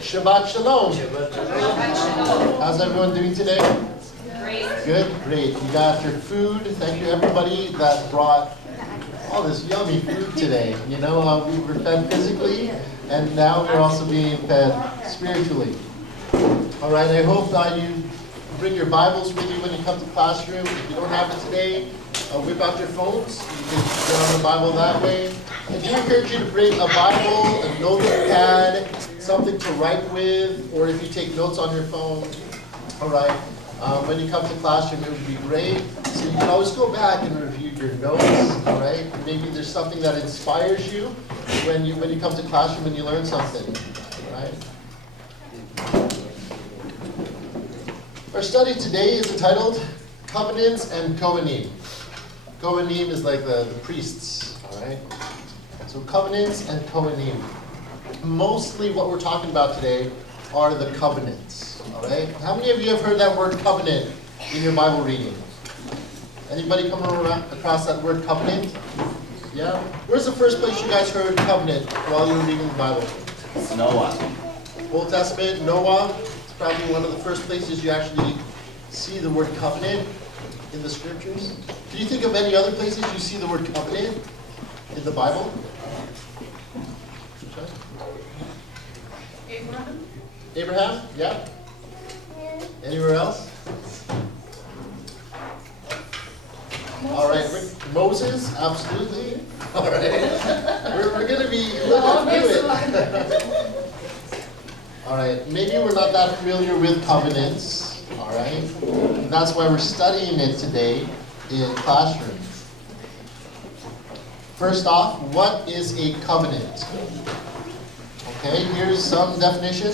Shabbat Shalom. Shabbat Shalom. How's everyone doing today? Great. Good, great. You got your food. Thank you everybody that brought all this yummy food today. You know, we were fed physically, and now we're also being fed spiritually. All right, I hope you bring your Bibles with you when you come to classroom. If you don't have it today, whip out your phones. You can get on the Bible that way. I do encourage you to bring a Bible, a notepad, something to write with, or if you take notes on your phone. All right. When you come to classroom, it would be great. So you can always go back and review your notes. All right. Maybe there's something that inspires you when you come to classroom and you learn something. All right. Our study today is entitled Covenants and COHANIM. COHANIM is like the priests. All right. So covenants and COHANIM. Mostly what we're talking about today are the covenants. All right. How many of you have heard that word covenant in your Bible reading? Anybody come across that word covenant? Yeah. Where's the first place you guys heard covenant while you were reading the Bible? Noah. Old Testament, Noah. It's probably one of the first places you actually see the word covenant in the scriptures. Can you think of any other places you see the word covenant in the Bible? Abraham. Abraham? Yeah. Anywhere else? All right. Moses? Absolutely. All right. We're going to be looking through it. All right. Maybe we're not that familiar with covenants. All right. And that's why we're studying it today in classroom. First off, what is a covenant? Okay, here's some definition,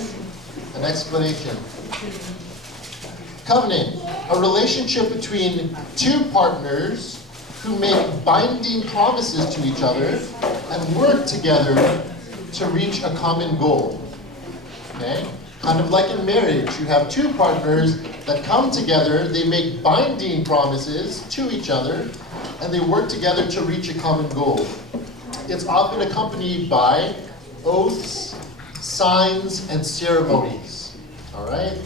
an explanation. Covenant, a relationship between two partners who make binding promises to each other and work together to reach a common goal. Okay? Kind of like in marriage, you have two partners that come together, they make binding promises to each other, and they work together to reach a common goal. It's often accompanied by oaths, signs, and ceremonies. All right?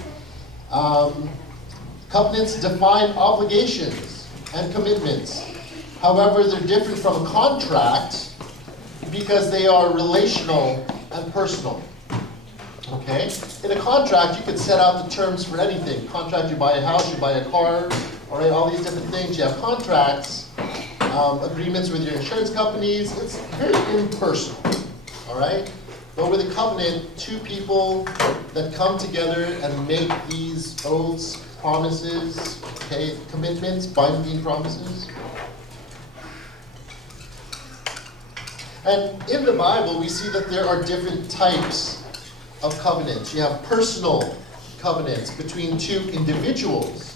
Covenants define obligations and commitments. However, they're different from a contract because they are relational and personal. Okay? In a contract, you can set out the terms for anything. Contract, you buy a house, you buy a car, all right, all these different things. You have contracts, agreements with your insurance companies. It's very impersonal. All right? But with a covenant, two people that come together and make these oaths, promises, okay, commitments, binding promises. And in the Bible, we see that there are different types of covenants. You have personal covenants between two individuals.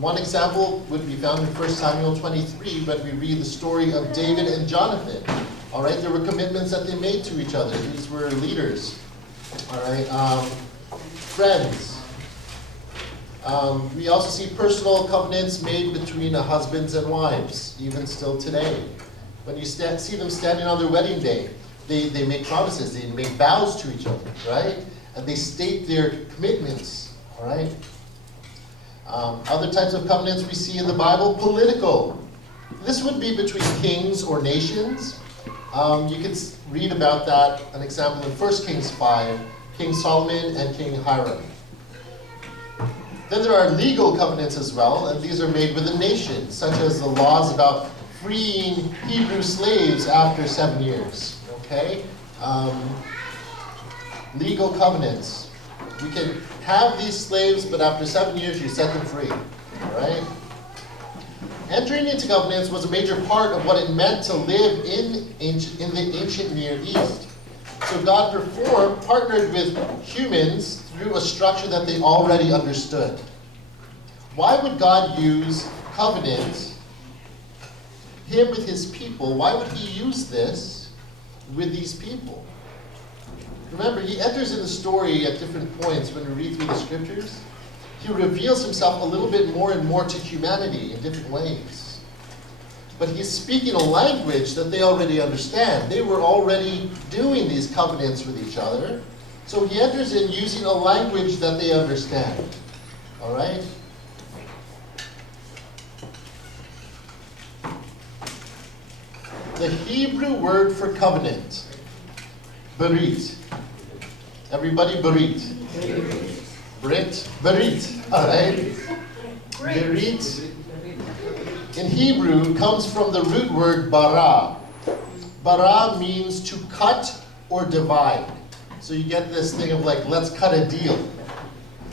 One example would be found in 1 Samuel 23 when we read the story of David and Jonathan. All right, there were commitments that they made to each other. These were leaders. All right, friends. We also see personal covenants made between husbands and wives, even still today. When you see them standing on their wedding day, they make promises, they make vows to each other, right? And they state their commitments, all right? Other types of covenants we see in the Bible, political. This would be between kings or nations. You can read about that, an example in 1 Kings 5, King Solomon and King Hiram. Then there are legal covenants as well, and these are made with a nation, such as the laws about freeing Hebrew slaves after 7 years. Okay? Legal covenants. You can have these slaves, but after 7 years you set them free. All right? Entering into covenants was a major part of what it meant to live in the ancient Near East. So God partnered with humans through a structure that they already understood. Why would God use covenant, him with his people? Why would he use this with these people? Remember, he enters in the story at different points when we read through the scriptures. He reveals himself a little bit more and more to humanity in different ways. But he's speaking a language that they already understand. They were already doing these covenants with each other. So he enters in using a language that they understand. All right? The Hebrew word for covenant, berit. Everybody, berit. Brit, berit. All right? Berit in Hebrew comes from the root word bara. Bara means to cut or divide. So you get this thing of like, let's cut a deal.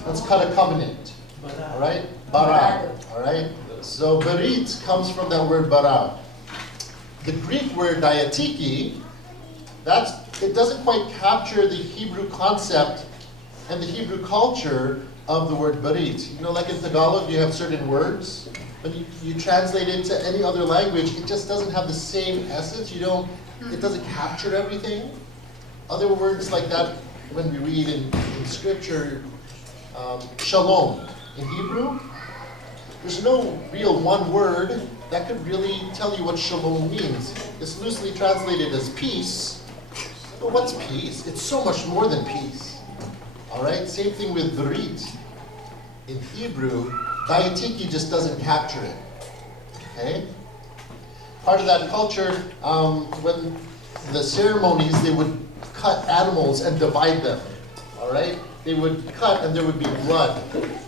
Let's cut a covenant. All right? Bara. All right? So berit comes from that word bara. The Greek word diatiki, it doesn't quite capture the Hebrew concept and the Hebrew culture of the word berit. You know, like in Tagalog, you have certain words. When you translate it to any other language, it just doesn't have the same essence. It doesn't capture everything. Other words like that, when we read in Scripture, shalom in Hebrew, there's no real one word that could really tell you what shalom means. It's loosely translated as peace. But what's peace? It's so much more than peace. All right? Same thing with berit. In Hebrew, diatiki just doesn't capture it. Okay? Part of that culture, when the ceremonies, they would cut animals and divide them. All right? They would cut and there would be blood.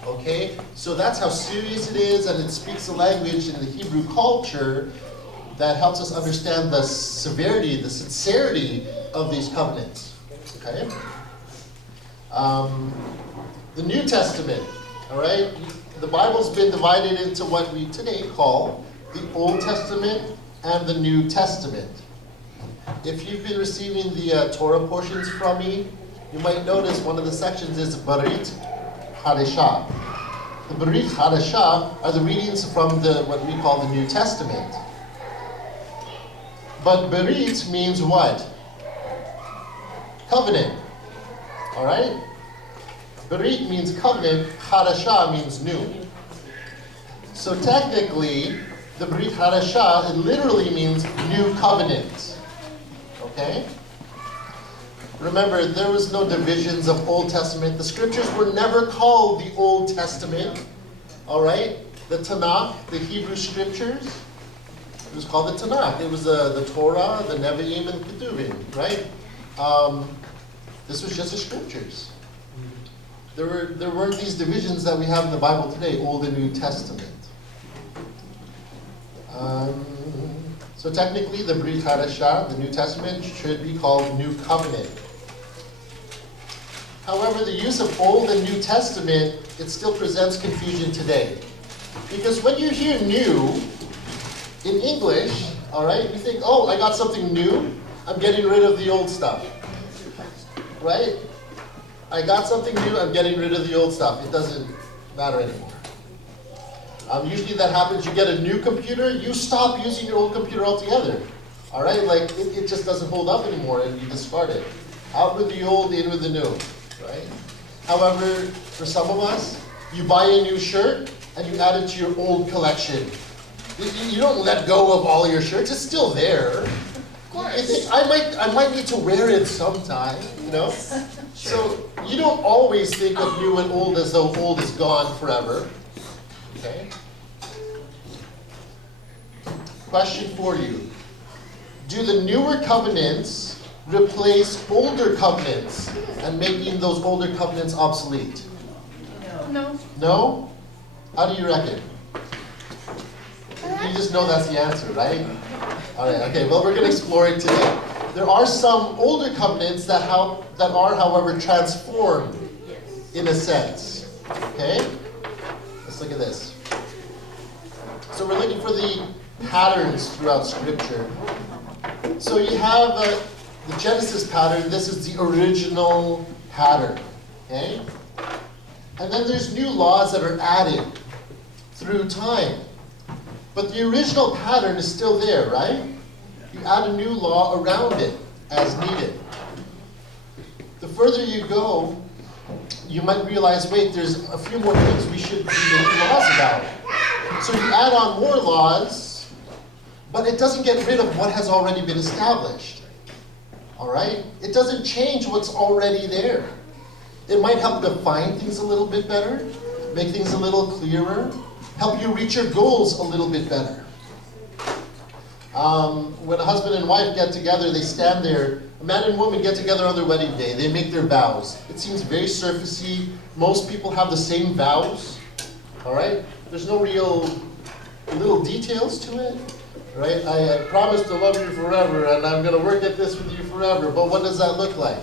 Okay? So that's how serious it is, and it speaks a language in the Hebrew culture that helps us understand the severity, the sincerity of these covenants. Okay? The New Testament, all right? The Bible's been divided into what we today call the Old Testament and the New Testament. If you've been receiving the Torah portions from me, you might notice one of the sections is Berit Hadashah. The Berit Hadashah are the readings from what we call the New Testament. But Berit means what? Covenant. All right? Berit means covenant. Hadashah means new. So technically, the Berit Hadashah, it literally means new covenant. Okay? Remember, there was no divisions of Old Testament. The scriptures were never called the Old Testament. All right? The Tanakh, the Hebrew scriptures, it was called the Tanakh. It was the Torah, the Nevi'im, and Ketuvim, right? This was just the scriptures. There weren't these divisions that we have in the Bible today, Old and New Testament. So technically, the Brit Hadashah, the New Testament, should be called New Covenant. However, the use of Old and New Testament, it still presents confusion today. Because when you hear new in English, all right, you think, oh, I got something new, I'm getting rid of the old stuff. Right? I got something new, I'm getting rid of the old stuff. It doesn't matter anymore. Usually that happens, you get a new computer, you stop using your old computer altogether. All right? Like, it just doesn't hold up anymore and you discard it. Out with the old, in with the new. Right? However, for some of us, you buy a new shirt and you add it to your old collection. You don't let go of all your shirts, it's still there. You think, I might need to wear it sometime, you know? So you don't always think of new and old as though old is gone forever. Okay? Question for you. Do the newer covenants replace older covenants and making those older covenants obsolete? No. No? How do you reckon? You just know that's the answer, right? All right, okay, well, we're going to explore it today. There are some older covenants that are, however, transformed in a sense. Okay? Let's look at this. So we're looking for the patterns throughout Scripture. So you have the Genesis pattern. This is the original pattern. Okay? And then there's new laws that are added through time. But the original pattern is still there, right? You add a new law around it as needed. The further you go, you might realize, wait, there's a few more things we should be making laws about. So you add on more laws, but it doesn't get rid of what has already been established. all right? It doesn't change what's already there. It might help define things a little bit better, make things a little clearer, help you reach your goals a little bit better. When a husband and wife get together, they stand there. A man and woman get together on their wedding day. They make their vows. It seems very surfacey. Most people have the same vows, all right? There's no real little details to it, right? I promise to love you forever, and I'm going to work at this with you forever. But what does that look like?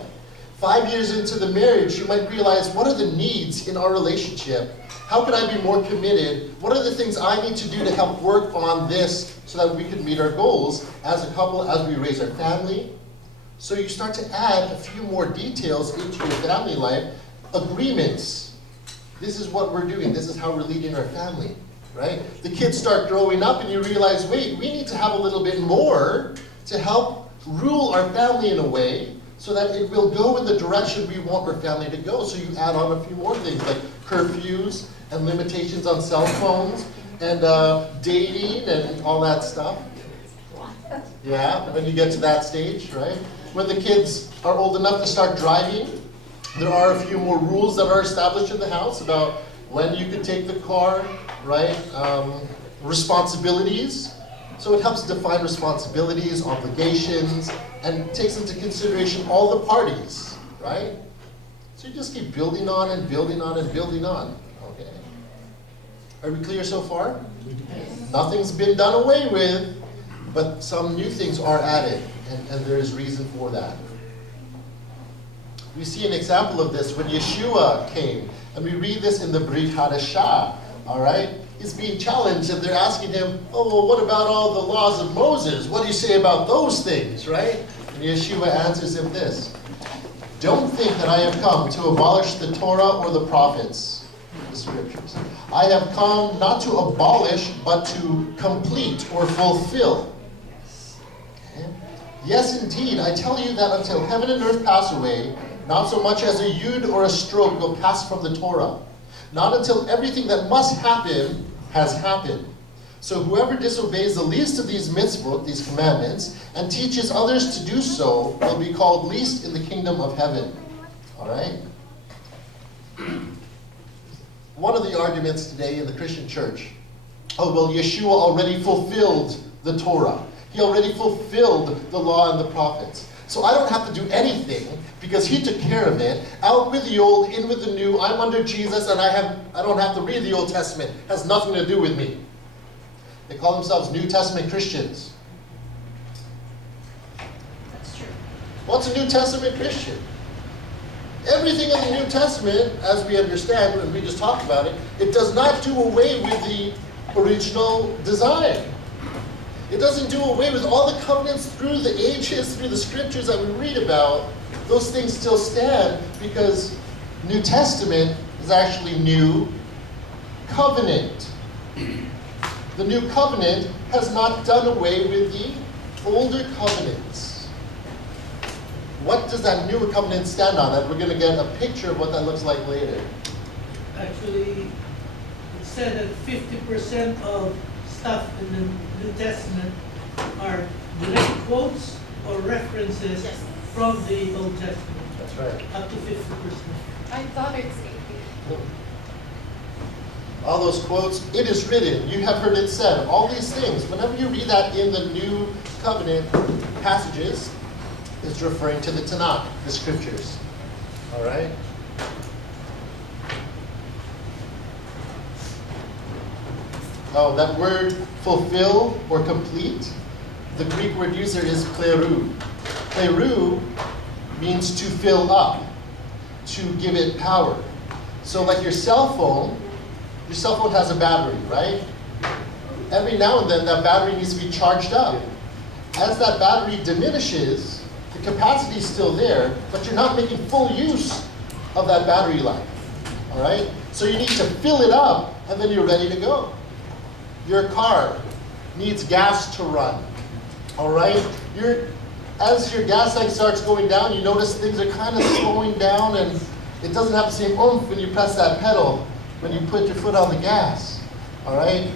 5 years into the marriage, you might realize, what are the needs in our relationship? How can I be more committed? What are the things I need to do to help work on this so that we can meet our goals as a couple, as we raise our family? So you start to add a few more details into your family life. Agreements. This is what we're doing. This is how we're leading our family, right? The kids start growing up and you realize, wait, we need to have a little bit more to help rule our family in a way so that it will go in the direction we want our family to go. So you add on a few more things like curfews and limitations on cell phones and dating and all that stuff. Yeah, when you get to that stage, right? When the kids are old enough to start driving, there are a few more rules that are established in the house about when you can take the car, right? Responsibilities. So it helps define responsibilities, obligations, and takes into consideration all the parties, right? So you just keep building on and building on and building on, okay? Are we clear so far? Nothing's been done away with, but some new things are added, and there is reason for that. We see an example of this when Yeshua came, and we read this in the Brit Hadashah, all right? He's being challenged, and they're asking him, oh, well, what about all the laws of Moses? What do you say about those things, right? And Yeshua answers him this: don't think that I have come to abolish the Torah or the prophets, the scriptures. I have come not to abolish, but to complete or fulfill. Okay? Yes, indeed, I tell you that until heaven and earth pass away, not so much as a yud or a stroke will pass from the Torah. Not until everything that must happen has happened. So whoever disobeys the least of these mitzvot, these commandments, and teaches others to do so will be called least in the kingdom of heaven. All right? One of the arguments today in the Christian church, oh, well, Yeshua already fulfilled the Torah. He already fulfilled the law and the prophets. So I don't have to do anything because he took care of it. Out with the old, in with the new. I'm under Jesus and I don't have to read the Old Testament. It has nothing to do with me. They call themselves New Testament Christians. That's true. What's a New Testament Christian? Everything in the New Testament, as we understand, and we just talked about it, it does not do away with the original design. It doesn't do away with all the covenants through the ages, through the scriptures that we read about. Those things still stand because New Testament is actually New Covenant. The New Covenant has not done away with the older covenants. What does that newer covenant stand on? And we're going to get a picture of what that looks like later. Actually, it said that 50% of stuff in the New Testament are direct quotes or references Yes. from the Old Testament, That's right. up to 50%. I thought it's 80. All those quotes, it is written, you have heard it said, all these things. Whenever you read that in the New Covenant passages, it's referring to the Tanakh, the scriptures. All right? Oh, that word fulfill or complete, the Greek word user is kleru. Kleru means to fill up, to give it power. So like your cell phone has a battery, right? Every now and then that battery needs to be charged up. As that battery diminishes, the capacity is still there, but you're not making full use of that battery life. All right? So you need to fill it up, and then you're ready to go. Your car needs gas to run. All right? As your gas tank starts going down, you notice things are kind of slowing down, and it doesn't have the same oomph when you press that pedal, when you put your foot on the gas. All right?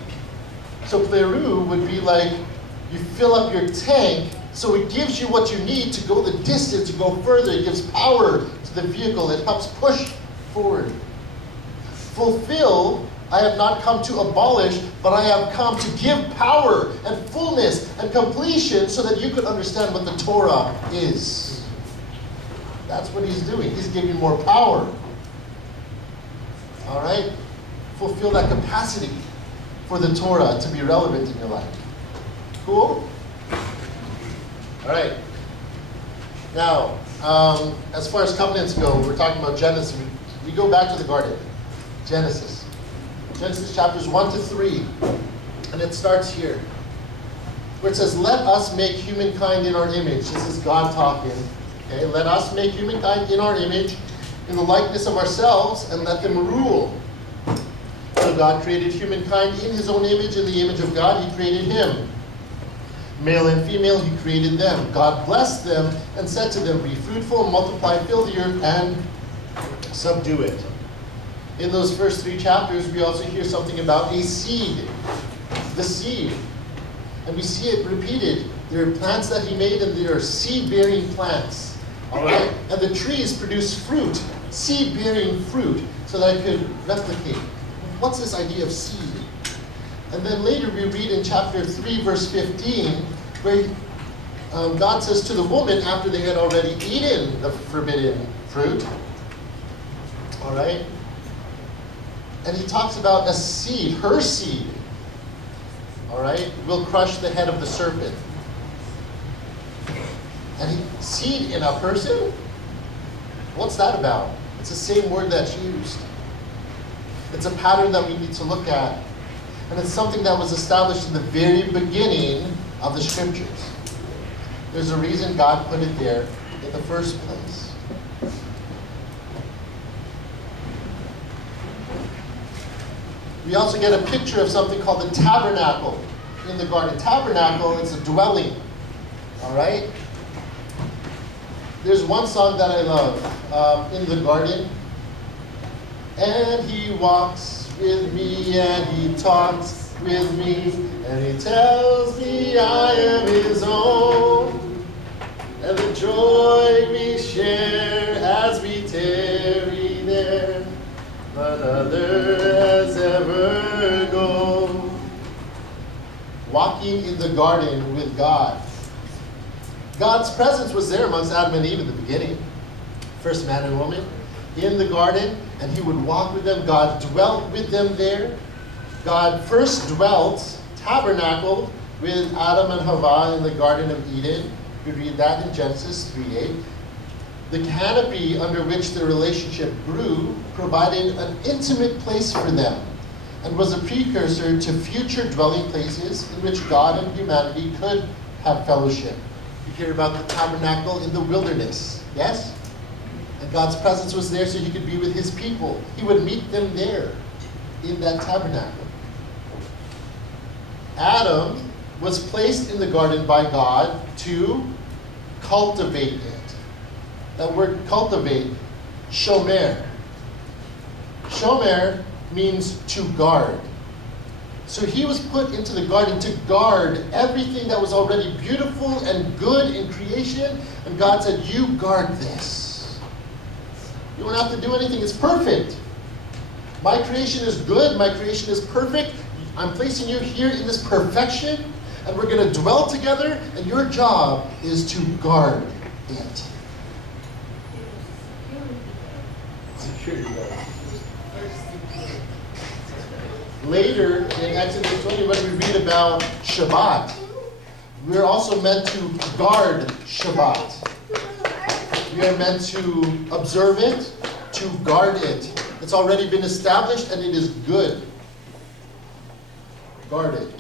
So Pleru would be like you fill up your tank So it gives you what you need to go the distance, to go further. It gives power to the vehicle. It helps push forward. Fulfill, I have not come to abolish, but I have come to give power and fullness and completion so that you could understand what the Torah is. That's what he's doing. He's giving more power. All right? Fulfill that capacity for the Torah to be relevant in your life. Cool? All right. Now, as far as covenants go, we're talking about Genesis. We go back to the garden. Genesis. Genesis chapters 1 to 3. And it starts here. Where it says, let us make humankind in our image. This is God talking. Okay? Let us make humankind in our image, in the likeness of ourselves, and let them rule. So God created humankind in his own image. In the image of God, he created him. Male and female, he created them. God blessed them and said to them, be fruitful, multiply, fill the earth, and subdue it. In those first 3 chapters, we also hear something about a seed. The seed. And we see it repeated. There are plants that he made, and there are seed-bearing plants. All right? And the trees produce fruit, seed-bearing fruit, so that it could replicate. What's this idea of seed? And then later we read in chapter 3, verse 15, where God says to the woman, after they had already eaten the forbidden fruit, all right? And he talks about a seed, her seed, all right, will crush the head of the serpent. And seed in a person? What's that about? It's the same word that's used. It's a pattern that we need to look at. And it's something that was established in the very beginning of the scriptures. There's a reason God put it there in the first place. We also get a picture of something called the tabernacle in the garden. Tabernacle, it's a dwelling. All right? There's one song that I love in the garden. And he walks with me, and he talks with me, and he tells me I am his own. And the joy we share as we tarry there, none other has ever known. Walking in the garden with God. God's presence was there amongst Adam and Eve in the beginning. First man and woman in the garden, and he would walk with them. God dwelt with them there. God first dwelt, tabernacled with Adam and Hawa in the Garden of Eden. You read that in Genesis 3:8. The canopy under which the relationship grew provided an intimate place for them and was a precursor to future dwelling places in which God and humanity could have fellowship. You hear about the tabernacle in the wilderness, yes? And God's presence was there so he could be with his people. He would meet them there in that tabernacle. Adam was placed in the garden by God to cultivate it. That word cultivate, shomer. Shomer means to guard. So he was put into the garden to guard everything that was already beautiful and good in creation. And God said, you guard this. You don't have to do anything. It's perfect. My creation is good. My creation is perfect. I'm placing you here in this perfection, and we're going to dwell together, and your job is to guard it. Later in Exodus 20, when we read about Shabbat, we're also meant to guard Shabbat. We are meant to observe it, to guard it. It's already been established and it is good. Guard it.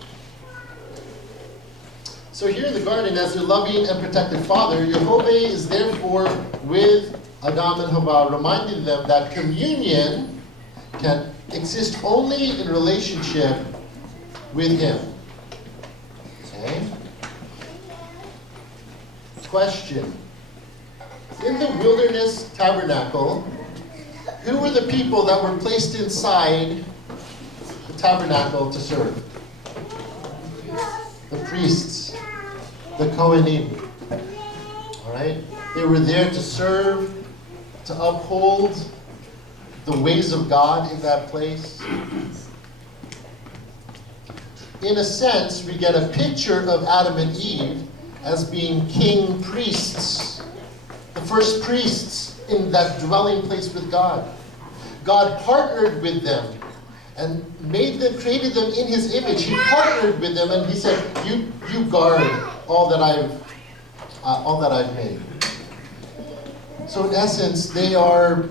So here in the garden, as your loving and protective father, Yehovah is therefore with Adam and Hawa, reminding them that communion can exist only in relationship with him. Okay? Question. In the wilderness tabernacle, who were the people that were placed inside the tabernacle to serve? The priests, the COHANIM. All right? They were there to serve, to uphold the ways of God in that place. In a sense, we get a picture of Adam and Eve as being king priests, the first priests in that dwelling place with God. God partnered with them and made them, created them in His image. He partnered with them, and He said, "You guard all that I've made." So in essence, they are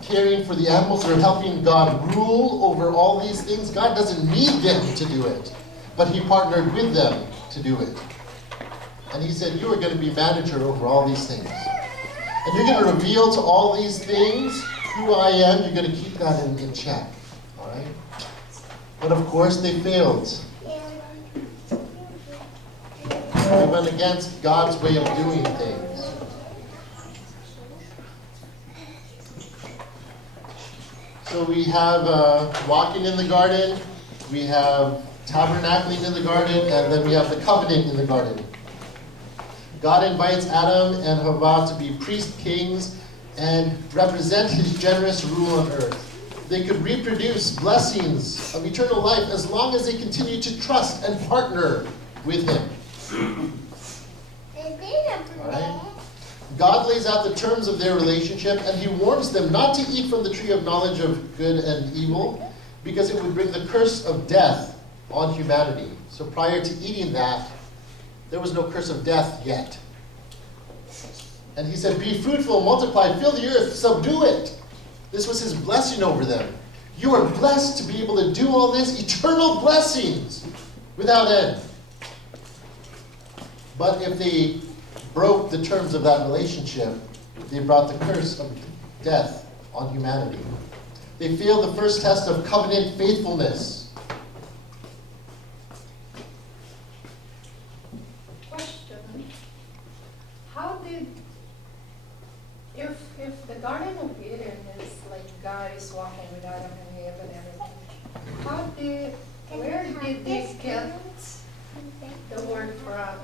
caring for the animals. They're helping God rule over all these things. God doesn't need them to do it, but He partnered with them to do it. And He said, "You are going to be manager over all these things. And you're going to reveal to all these things who I am. You're going to keep that in check." All right? But of course, they failed. They went against God's way of doing things. So we have walking in the garden, we have tabernacling in the garden, and then we have the covenant in the garden. God invites Adam and Hawa to be priest kings and represent His generous rule on earth. They could reproduce blessings of eternal life as long as they continue to trust and partner with Him. All right? God lays out the terms of their relationship, and He warns them not to eat from the tree of knowledge of good and evil, because it would bring the curse of death on humanity. So prior to eating that, there was no curse of death yet. And He said, "Be fruitful, multiply, fill the earth, subdue it." This was His blessing over them. You are blessed to be able to do all this, eternal blessings without end. But if they broke the terms of that relationship, they brought the curse of death on humanity. They failed the first test of covenant faithfulness. Question. How did, if the Garden of Eden is like God is walking with Adam and Eve and everything, where did they get the word from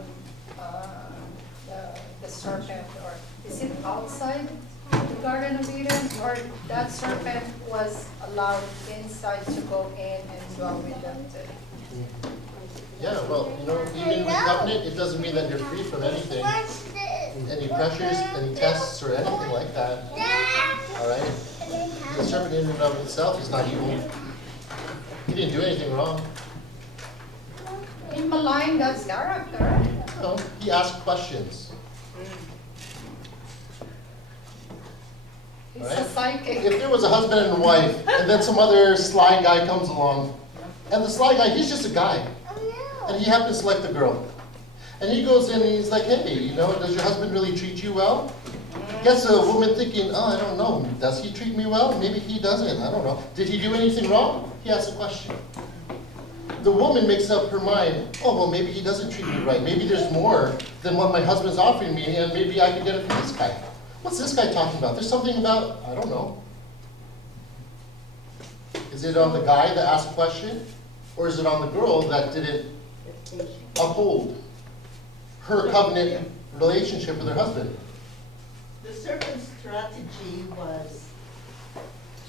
the serpent? Or is it outside the Garden of Eden, or that serpent was allowed inside to go in and dwell with them too? Yeah, well, even with covenant, it doesn't mean that you're free from anything. Any pressures, any tests, or anything like that. All right? The serpent in and of itself is not evil. He didn't do anything wrong. In malign God's character. No, he asked questions. He's Right? a psychic. If there was a husband and a wife, and then some other sly guy comes along, and the sly guy, he's just a guy, and he happens to like the girl. And he goes in and he's like, "Hey, does your husband really treat you well?" Gets a woman thinking, "Oh, I don't know. Does he treat me well? Maybe he doesn't. I don't know. Did he do anything wrong?" He asks a question. The woman makes up her mind, "Oh, well, maybe he doesn't treat me right. Maybe there's more than what my husband's offering me, and maybe I can get it from this guy. What's this guy talking about? There's something about, I don't know." Is it on the guy that asked a question? Or is it on the girl that didn't uphold her covenant relationship with her husband? The serpent's strategy was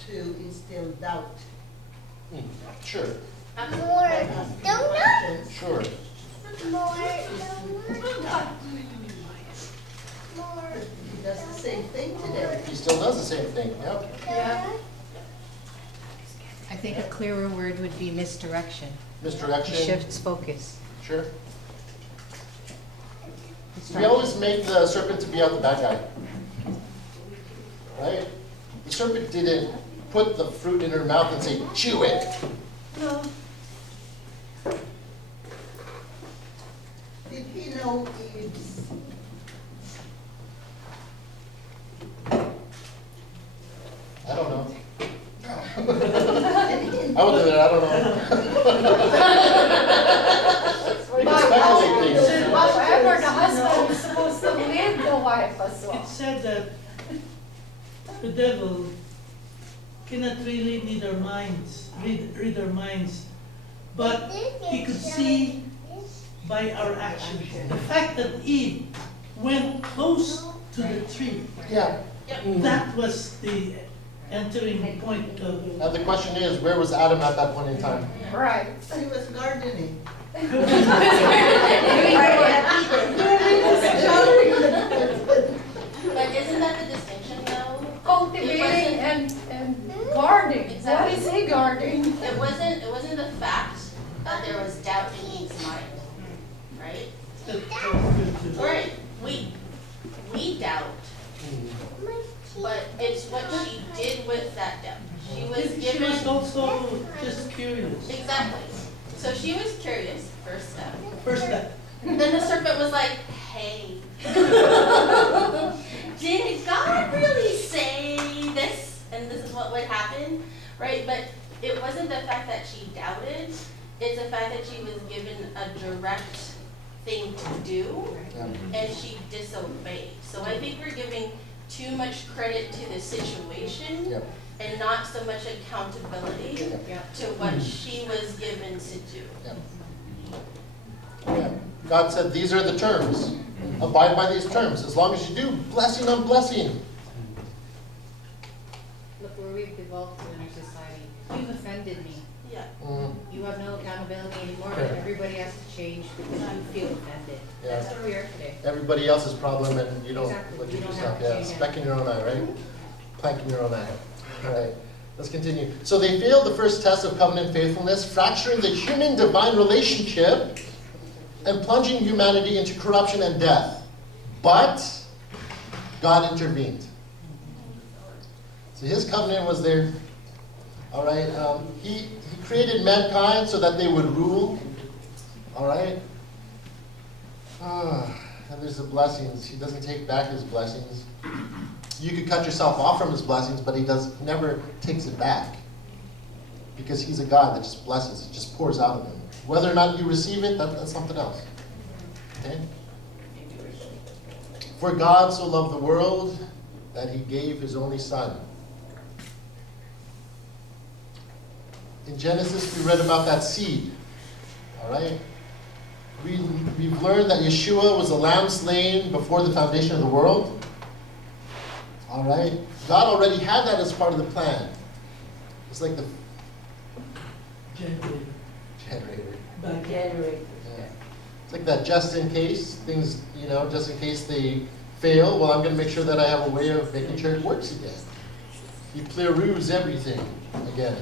to instill doubt. Sure, By asking questions. sure. He does the same thing today. He still does the same thing, yep. Yeah. I think a clearer word would be misdirection. Misdirection, Shifts focus. sure. We always make the serpent to be out the bad guy. Right? The serpent didn't put the fruit in her mouth and say, "Chew it." No. Did he know Eve's? I don't know. Did he I was there, I don't know. We can speculate things. However, the husband is supposed to lead the wife as It well. said that the devil cannot really read our minds, but he could see by our actions. The fact that Eve went close to the tree. Yeah. That was the entering point of. And the question is, where was Adam at that point in time? Right. He was gardening. But isn't that the distinction though? Cultivating and guarding. What Exactly. is he guarding? It wasn't the fact that there was doubt in Eve's mind, right? Right, we doubt, but it's what she did with that doubt. She was She given, was also just curious. exactly. So she was curious, first step. First step. Then the serpent was like, hey, did God really say this? And this is what would happen, right? But it wasn't the fact that she doubted, it's the fact that she was given a direct thing to do, Yeah. and she disobeyed. So I think we're giving too much credit to the situation Yep. and not so much accountability Yep. to what she was given to do. Yep. Yeah. God said, these are the terms. Abide by these terms. As long as you do, blessing on blessing. Look where we've devolved to in our society. You've offended me. Yeah. Mm, You have no accountability anymore, Okay. but everybody has to change because you feel offended. Yeah. That's where we are today. Everybody else's problem and you don't Exactly. look You at don't yourself. have to Yeah, change speck in your own eye, right? Plank in your own eye. All right, let's continue. So they failed the first test of covenant faithfulness, fracturing the human-divine relationship and plunging humanity into corruption and death. But God intervened. So his covenant was there. All right, he created mankind so that they would rule. All right. And there's the blessings. He doesn't take back his blessings. You could cut yourself off from his blessings, but he never takes it back. Because he's a God that just blesses, it just pours out of him. Whether or not you receive it, that's something else. Okay? For God so loved the world that he gave his only son. In Genesis, we read about that seed. All right? We've learned that Yeshua was a lamb slain before the foundation of the world. All right? God already had that as part of the plan. It's like the generator. Yeah. It's like that just in case, things, just in case they fail, well, I'm going to make sure that I have a way of making sure it works again. You clear-ruse everything again.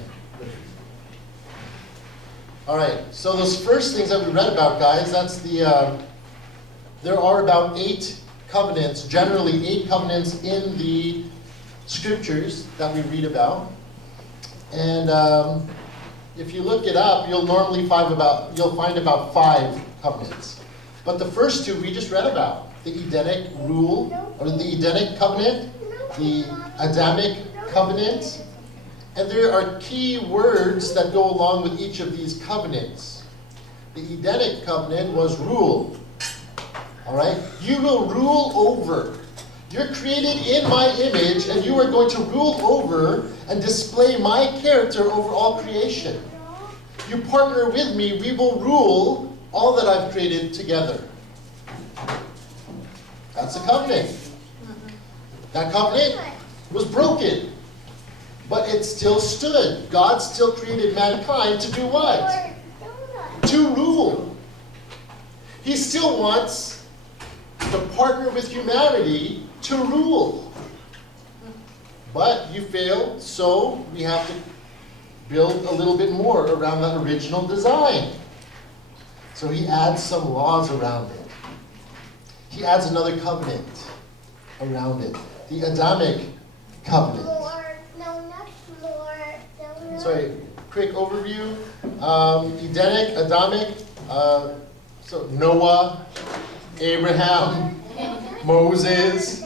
All right, so those first things that we read about, guys, that's there are about 8 covenants, generally 8 covenants in the scriptures that we read about. And if you look it up, you'll find about 5 covenants. But the first 2 we just read about, the Edenic rule, or the Edenic covenant, the Adamic covenant, and there are key words that go along with each of these covenants. The Edenic covenant was rule. All right? You will rule over. You're created in my image, and you are going to rule over and display my character over all creation. You partner with me, we will rule all that I've created together. That's a covenant. That covenant was broken, but it still stood. God still created mankind to do what? To rule. He still wants to partner with humanity to rule. But you failed, so we have to build a little bit more around that original design. So he adds some laws around it. He adds another covenant around it. The Adamic covenant. Sorry, quick overview. Edenic, Adamic, so Noah, Abraham, Moses,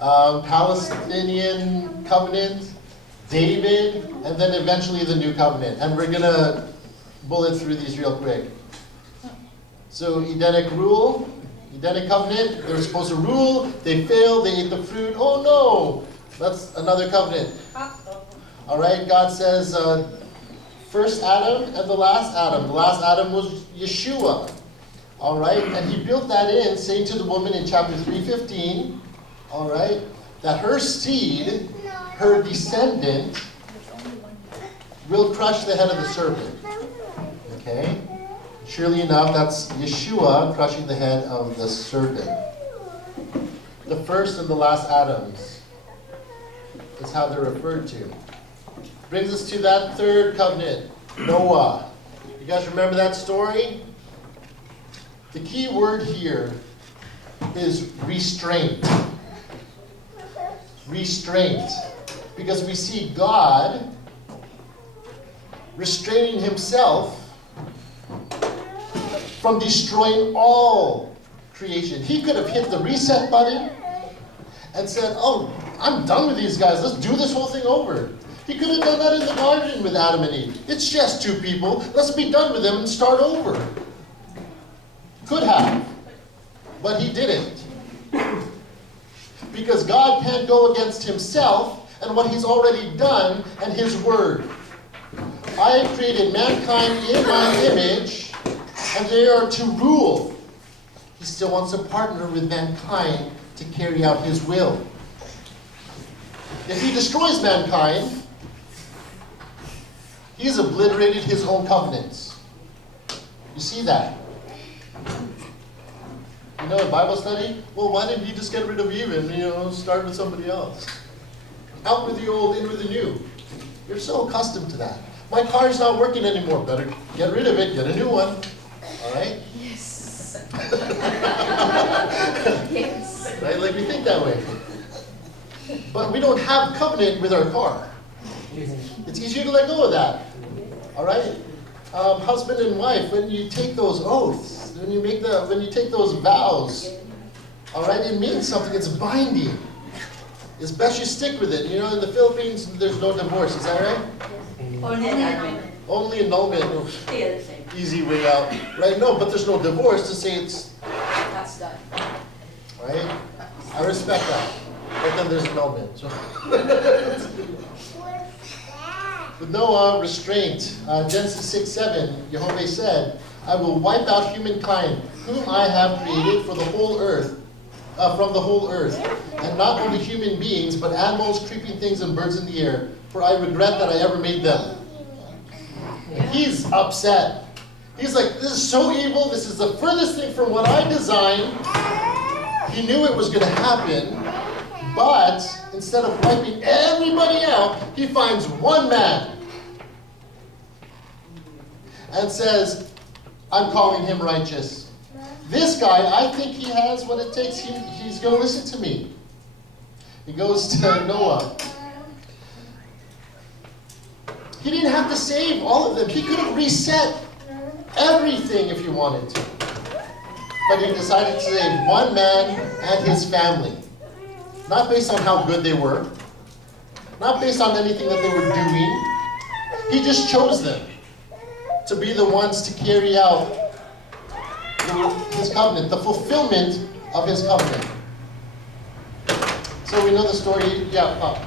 Palestinian covenant, David, and then eventually the new covenant. And we're going to bullet through these real quick. So Edenic rule, Edenic covenant, they were supposed to rule, they failed, they ate the fruit. Oh no, that's another covenant. All right, God says, first Adam and the last Adam. The last Adam was Yeshua. All right, and he built that in, saying to the woman in chapter 3:15, all right, that her seed, her descendant, will crush the head of the serpent. Okay? Surely enough, that's Yeshua crushing the head of the serpent. The first and the last Adams is how they're referred to. Brings us to that third covenant, Noah. You guys remember that story? The key word here is restraint. Restraint. Because we see God restraining himself from destroying all creation. He could have hit the reset button and said, oh, I'm done with these guys. Let's do this whole thing over. He could have done that in the garden with Adam and Eve. It's just two people. Let's be done with them and start over. Could have. But he didn't. Because God can't go against himself and what he's already done and his word. I have created mankind in my image, and they are to rule. He still wants to partner with mankind to carry out his will. If he destroys mankind, he's obliterated his own covenants. You see that? You know, in Bible study, well, why didn't he just get rid of Eve and, start with somebody else? Out with the old, in with the new. You're so accustomed to that. My car's not working anymore. Better get rid of it, get a new one. All right? Yes. Right? Like we think that way. But we don't have covenant with our car. It's easier to let go of that. All right? Husband and wife, when you take those oaths, when you take those vows, all right, it means something. It's binding. It's best you stick with it. You know, in the Philippines, there's no divorce. Is that right? Only annulment. Only annulment. The other thing. Easy way out. Right? No, but there's no divorce to say it's, That's done. right? I respect that. But then there's annulment. So. With Noah, restraint. Genesis 6:7, Jehovah said, I will wipe out humankind, whom I have created for the whole earth, from the whole earth, and not only human beings, but animals, creeping things, and birds in the air, for I regret that I ever made them. He's upset. He's like, this is so evil. This is the furthest thing from what I designed. He knew it was going to happen, but instead of wiping everybody out, he finds one man and says, I'm calling him righteous. This guy, I think he has what it takes. He's going to listen to me. He goes to Noah. He didn't have to save all of them. He could have reset everything if he wanted to. But he decided to save one man and his family. Not based on how good they were. Not based on anything that they were doing. He just chose them to be the ones to carry out his covenant, the fulfillment of his covenant. So we know the story. Yeah.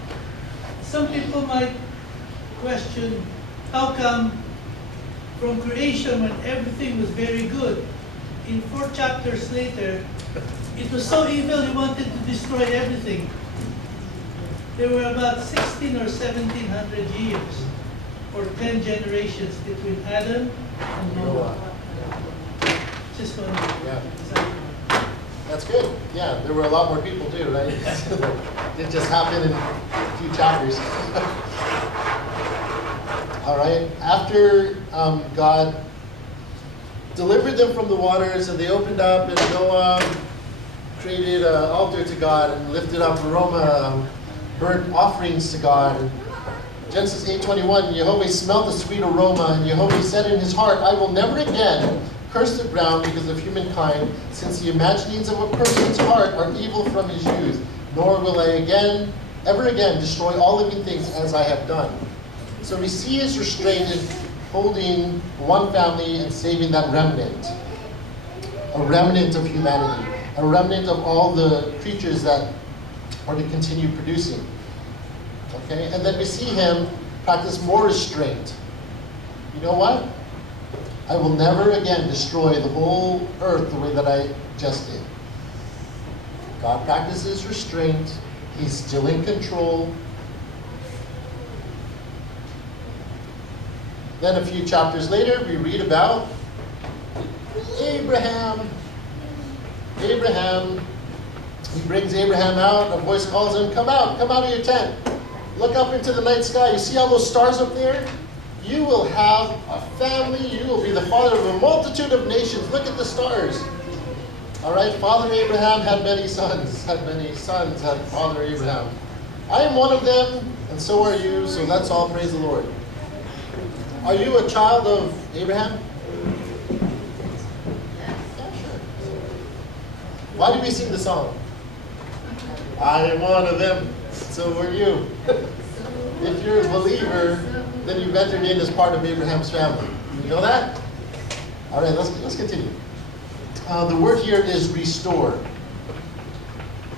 Some people might question, how come from creation when everything was very good, in 4 chapters later, it was so evil he wanted to destroy everything. There were about 16 or 1700 years, or 10 generations between Adam and Noah. Just one. Yeah. That's good. Yeah, there were a lot more people too, right? It just happened in a few chapters. All right. After God delivered them from the waters, and they opened up, and Noah created an altar to God and lifted up aroma, burnt offerings to God. And Genesis 8:21, Jehovah smelled the sweet aroma, and Jehovah said in his heart, I will never again curse the ground because of humankind, since the imaginings of a person's heart are evil from his youth, nor will I ever again destroy all living things as I have done. So we see his restraint in holding one family and saving that remnant. A remnant of humanity. A remnant of all the creatures that are to continue producing. Okay? And then we see him practice more restraint. You know what? I will never again destroy the whole earth the way that I just did. God practices restraint. He's still in control. Then a few chapters later, we read about Abraham. Abraham. He brings Abraham out. A voice calls him, come out of your tent. Look up into the night sky. You see all those stars up there? You will have a family. You will be the father of a multitude of nations. Look at the stars. All right, Father Abraham had many sons. Had Father Abraham. I am one of them, and so are you. So let's all praise the Lord. Are you a child of Abraham? Yeah, sure. Why do we sing the song? I am one of them, so are you. If you're a believer, then you've entered in as part of Abraham's family. You know that? All right, let's continue. The word here is restore.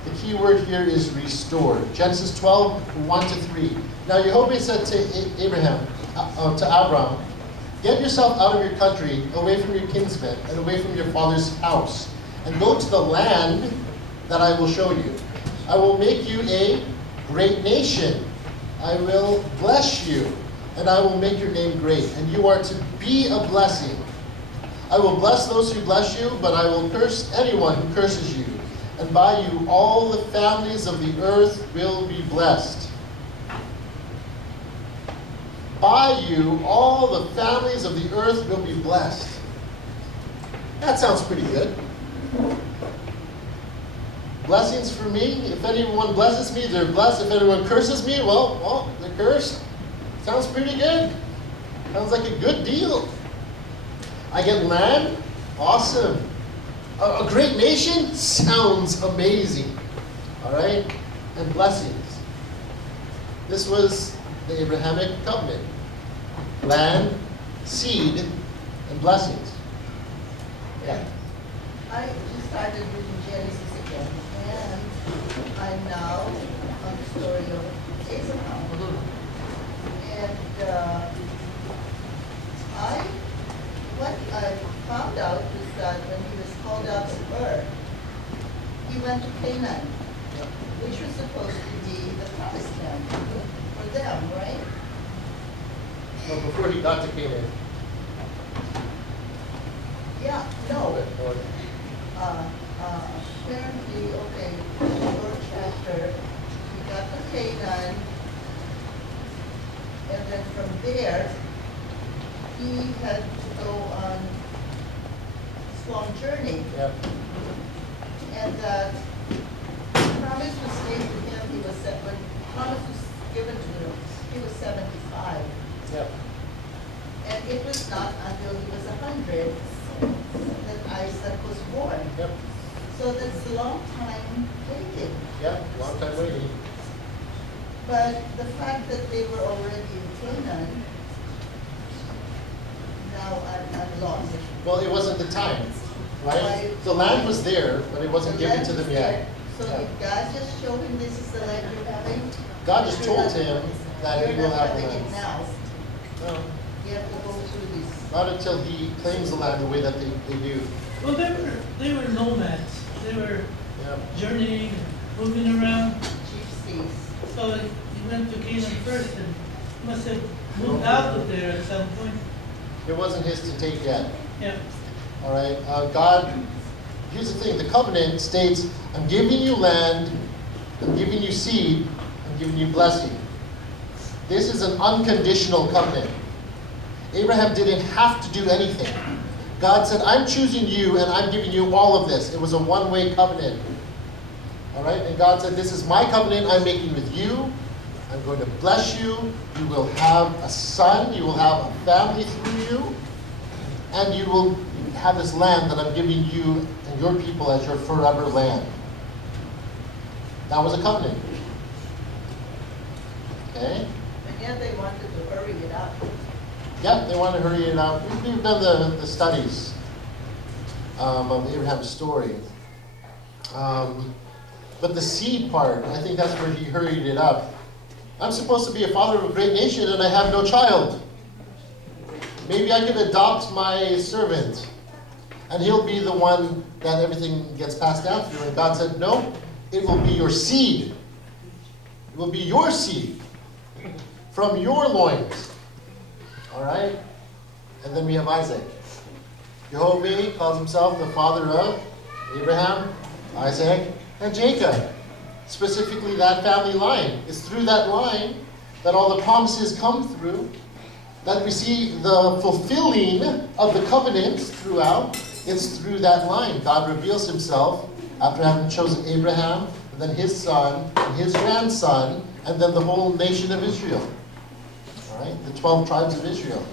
The key word here is restore. Genesis 12, 1 to 3. Now Jehovah said to Abraham, to Abram, get yourself out of your country, away from your kinsmen, and away from your father's house, and go to the land that I will show you. I will make you a great nation. I will bless you, and I will make your name great, and you are to be a blessing. I will bless those who bless you, but I will curse anyone who curses you, and by you all the families of the earth will be blessed. By you all the families of the earth will be blessed. That sounds pretty good. Blessings for me. If anyone blesses me, they're blessed. If anyone curses me, well, they're cursed. Sounds pretty good. Sounds like a good deal. I get land. Awesome. A great nation? Sounds amazing. All right? And blessings. This was the Abrahamic covenant. Land, seed, and blessings. Yeah. I just started reading Genesis again, and I'm now on the story of Abraham. And what I found out was that when he was called out of Ur, he went to Canaan, which was supposed to be the promised land for them, right? Well, before he got to Canaan. Yeah, no. Apparently, okay, short chapter, he got to Canaan, and then from there, he had to go on this long journey, Yep. and that promise was made to him, when promise was given to him, he was 75. Yep. And it was not until he was 100 that Isaac was born. Yep. So that's a long time waiting. Yep. Long time waiting. But the fact that they were already in Canaan, now I'm lost. Well, it wasn't the time, right? Right. The land was there, but it wasn't The given land to them was yet. there. So Yeah. did God just show him this is the land you're having? God just told him that he You're will not have the having it land. now. No, You have to go through this. not until he claims the land the way that they do. Well, they were nomads. They were Yep. journeying, moving around. Gypsies. So he went to Canaan first, and he must have moved out of there at some point. It wasn't his to take yet. Yeah. All right. God. Here's the thing. The covenant states, "I'm giving you land. I'm giving you seed. I'm giving you blessing." This is an unconditional covenant. Abraham didn't have to do anything. God said, "I'm choosing you and I'm giving you all of this." It was a one-way covenant. All right? And God said, "This is my covenant I'm making with you. I'm going to bless you. You will have a son. You will have a family through you. And you will have this land that I'm giving you and your people as your forever land." That was a covenant. Okay? And yet they wanted to hurry it up. Yep, they want to hurry it out. We've done the studies of Abraham's story. But the seed part, I think that's where he hurried it up. I'm supposed to be a father of a great nation and I have no child. Maybe I could adopt my servant, and he'll be the one that everything gets passed down through. And God said, no, it will be your seed. It will be your seed from your loins. All right? And then we have Isaac. Jehovah calls himself the father of Abraham, Isaac, and Jacob. Specifically that family line. It's through that line that all the promises come through, that we see the fulfilling of the covenants throughout. It's through that line. God reveals himself after having chosen Abraham, and then his son, and his grandson, and then the whole nation of Israel. All right? The 12 tribes of Israel.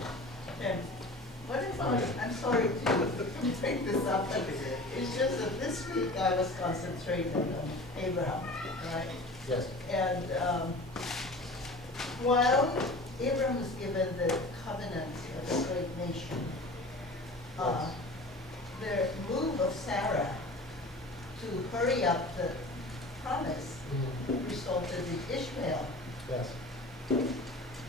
And what if I'm sorry to bring this up, but it's just that this week I was concentrating on Abraham, right? Yes. And while Abraham was given the covenant of a great nation, the move of Sarah to hurry up the promise resulted in Ishmael. Yes.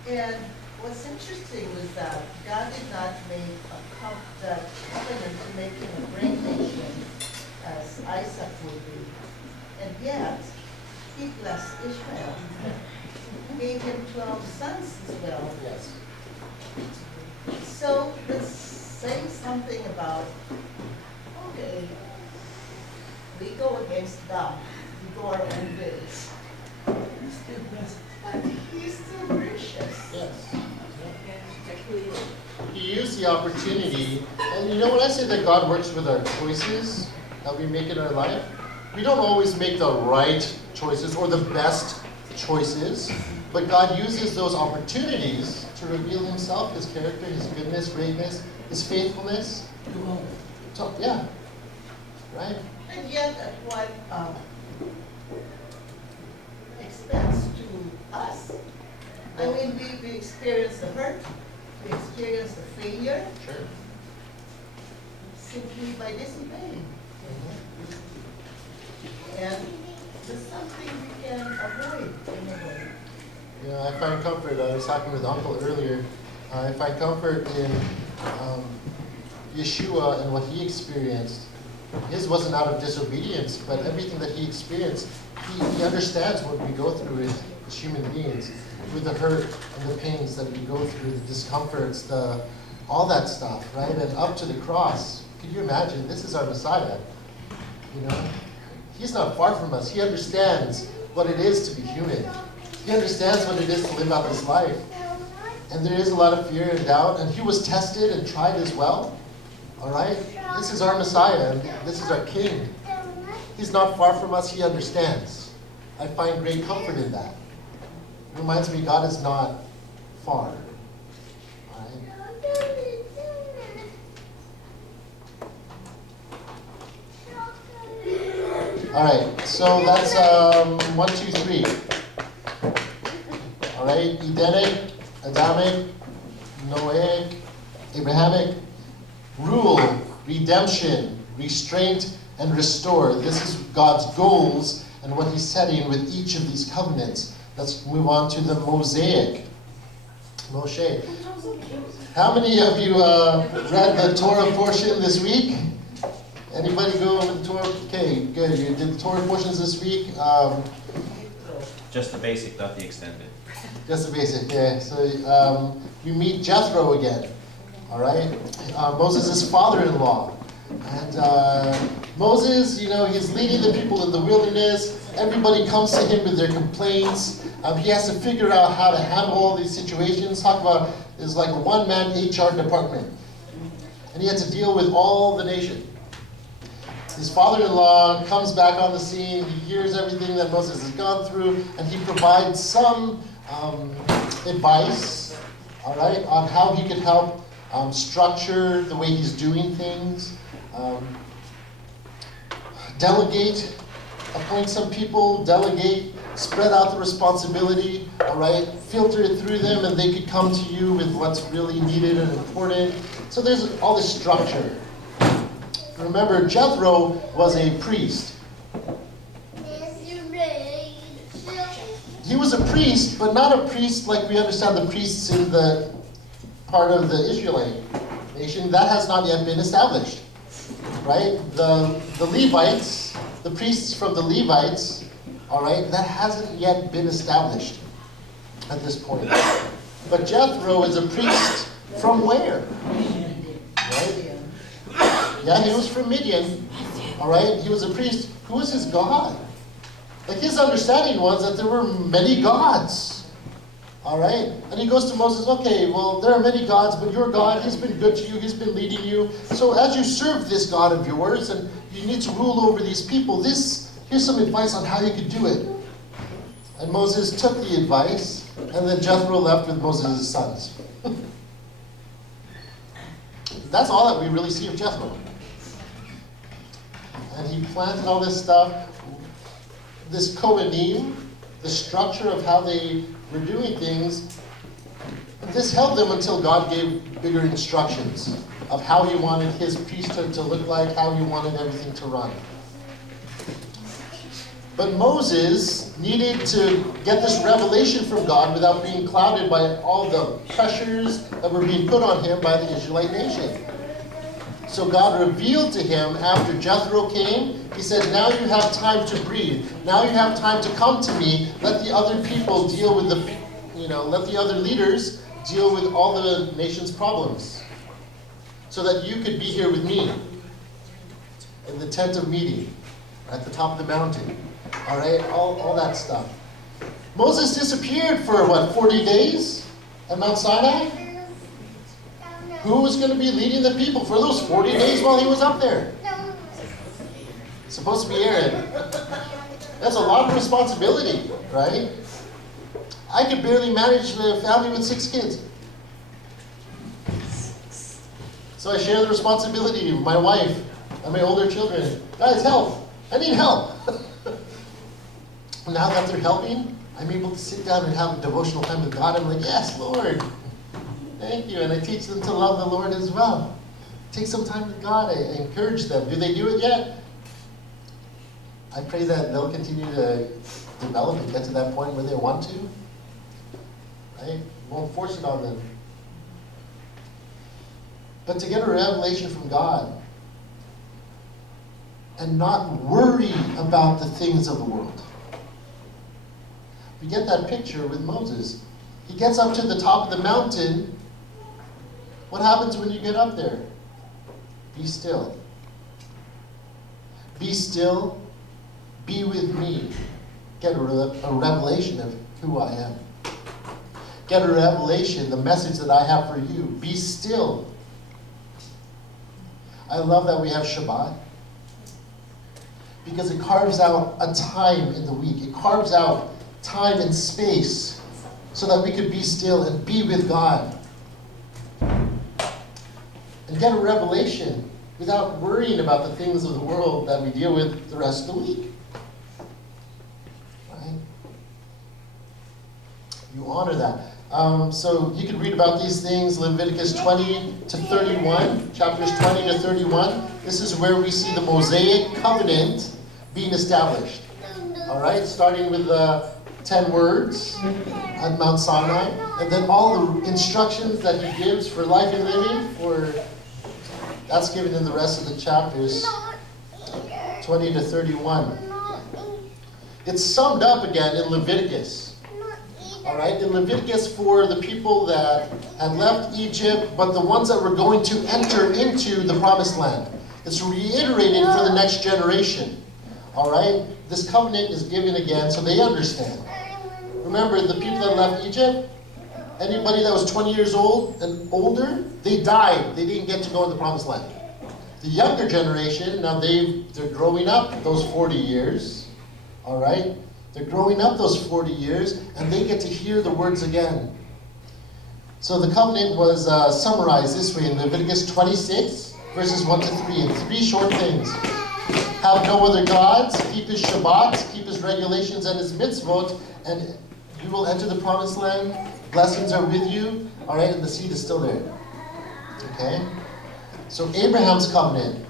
And what's interesting was that God did not make that covenant to make him a great nation as Isaac would be. And yet, he blessed Ishmael. Gave him 12 sons as well. Yes. So let's say something about, okay, we go against God, we go our own ways. He's still blessed. But he's still gracious. Yes. Exactly. He used the opportunity, and you know when I say that God works with our choices that we make in our life, we don't always make the right choices or the best choices, but God uses those opportunities to reveal himself, his character, his goodness, greatness, his faithfulness. So, yeah, right? And yet at what expense to us? I mean, we experience the hurt, we experience the failure, Sure. simply by disobeying. And there's something we can avoid in a way. Yeah, I find comfort. I was talking with Uncle earlier. I find comfort in Yeshua and what he experienced. His wasn't out of disobedience, but everything that he experienced, he understands what we go through as human beings, with the hurt and the pains that we go through, the discomforts, all that stuff, right? And up to the cross. Could you imagine? This is our Messiah. You know, he's not far from us. He understands what it is to be human. He understands what it is to live out this life. And there is a lot of fear and doubt, and he was tested and tried as well. All right? This is our Messiah, and this is our King. He's not far from us. He understands. I find great comfort in that. It reminds me God is not far. All right? All right, so that's 1, 2, 3. All right, Edenic, Adamic, Noahic, Abrahamic, rule, redemption, restraint, and restore. This is God's goals and what he's setting with each of these covenants. Let's move on to the Mosaic. Moshe. How many of you read the Torah portion this week? Anybody go over the Torah? Okay, good. You did the Torah portions this week. Just the basic, not the extended. Just the basic, yeah. So we meet Jethro again. All right, Moses' father-in-law, and Moses, you know, he's leading the people in the wilderness. Everybody comes to him with their complaints. He has to figure out how to handle all these situations. Talk about it's like a one-man HR department, and he had to deal with all the nation. His father-in-law comes back on the scene. He hears everything that Moses has gone through, and he provides some advice, all right, on how he could help structure the way he's doing things, delegate, appoint some people, delegate, spread out the responsibility, all right, filter it through them, and they could come to you with what's really needed and important. So there's all this structure. Remember, Jethro was a priest. He was a priest, but not a priest like we understand the priests in the part of the Israelite nation, that has not yet been established, right? The Levites, the priests from the Levites, all right, that hasn't yet been established at this point. But Jethro is a priest from where? Right? Yeah, he was from Midian, all right? He was a priest. Who was his God? Like, his understanding was that there were many gods, all right? And he goes to Moses, okay, well, there are many gods, but your God, he's been good to you, he's been leading you. So as you serve this God of yours, and you need to rule over these people, here's some advice on how you could do it. And Moses took the advice, and then Jethro left with Moses' sons. That's all that we really see of Jethro. And he planted all this stuff. This COHANIM, the structure of how they were doing things, this held them until God gave bigger instructions of how he wanted his priesthood to look like, how he wanted everything to run. But Moses needed to get this revelation from God without being clouded by all the pressures that were being put on him by the Israelite nation. So God revealed to him after Jethro came, he said, now you have time to breathe. Now you have time to come to me. Let the other people deal with let the other leaders deal with all the nation's problems. So that you could be here with me in the tent of meeting at the top of the mountain. All right, all that stuff. Moses disappeared for 40 days at Mount Sinai? Who was going to be leading the people for those 40 days while he was up there? It's supposed to be Aaron. That's a lot of responsibility, right? I could barely manage the family with 6 kids. So I share the responsibility with my wife and my older children. Guys, help. I need help. Now that they're helping, I'm able to sit down and have a devotional time with God. I'm like, yes, Lord. Thank you. And I teach them to love the Lord as well. Take some time with God. I encourage them. Do they do it yet? I pray that they'll continue to develop and get to that point where they want to. Right? Won't force it on them. But to get a revelation from God and not worry about the things of the world. We get that picture with Moses. He gets up to the top of the mountain. What happens when you get up there? Be still. Be still. Be with me. Get a revelation of who I am. Get a revelation, the message that I have for you. Be still. I love that we have Shabbat, because it carves out a time in the week. It carves out time and space so that we could be still and be with God. And get a revelation without worrying about the things of the world that we deal with the rest of the week. Right? You honor that. So you can read about these things, Leviticus 20 to 31, chapters 20 to 31. This is where we see the Mosaic covenant being established. All right, starting with the 10 words at Mount Sinai, and then all the instructions that he gives for life and living, that's given in the rest of the chapters, 20 to 31. It's summed up again in Leviticus. All right, in Leviticus for the people that had left Egypt, but the ones that were going to enter into the promised land. It's reiterated for the next generation. All right, this covenant is given again so they understand. Remember, the people that left Egypt, anybody that was 20 years old and older, they died. They didn't get to go in the promised land. The younger generation, now they're growing up those 40 years. All right. They're growing up those 40 years, and they get to hear the words again. So the covenant was summarized this way in Leviticus 26, verses 1 to 3, in 3 short things. Have no other gods, keep his Shabbats, keep his regulations and his mitzvot, and you will enter the promised land. Blessings are with you. All right, and the seed is still there. Okay? So Abraham's covenant,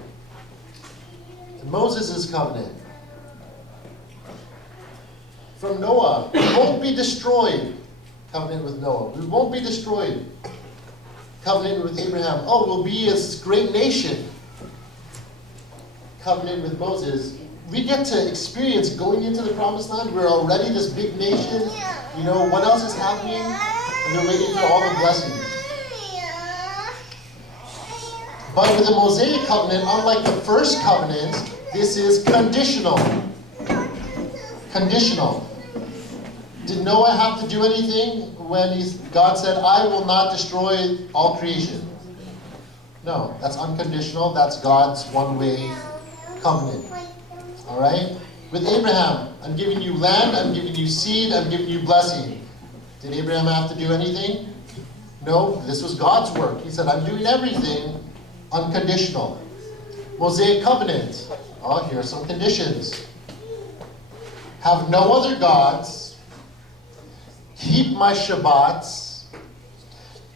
and Moses' covenant. From Noah, we won't be destroyed. Covenant with Noah. We won't be destroyed. Covenant with Abraham. Oh, we'll be a great nation. Covenant with Moses. We get to experience going into the promised land. We're already this big nation. You know, what else is happening? And they're waiting for all the blessings. But with the Mosaic covenant, unlike the first covenant, this is conditional. Conditional. Did Noah have to do anything when God said, I will not destroy all creation? No, that's unconditional. That's God's one-way covenant. All right? With Abraham, I'm giving you land, I'm giving you seed, I'm giving you blessing. Did Abraham have to do anything? No, this was God's work. He said, I'm doing everything unconditional. Mosaic covenant. Oh, here are some conditions. Have no other gods. Keep my Shabbats.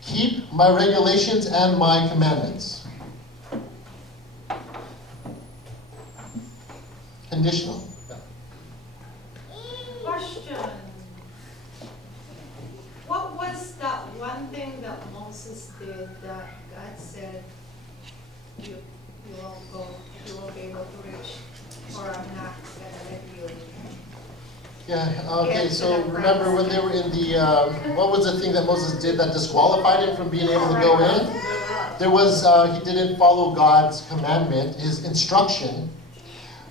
Keep my regulations and my commandments. Conditional. Question. What was that one thing that Moses did that God said you won't be able to reach, or I'm not gonna let you? Yeah, okay, so remember when they were in the, what was the thing that Moses did that disqualified him from being able to go in? There was, he didn't follow God's commandment, his instruction.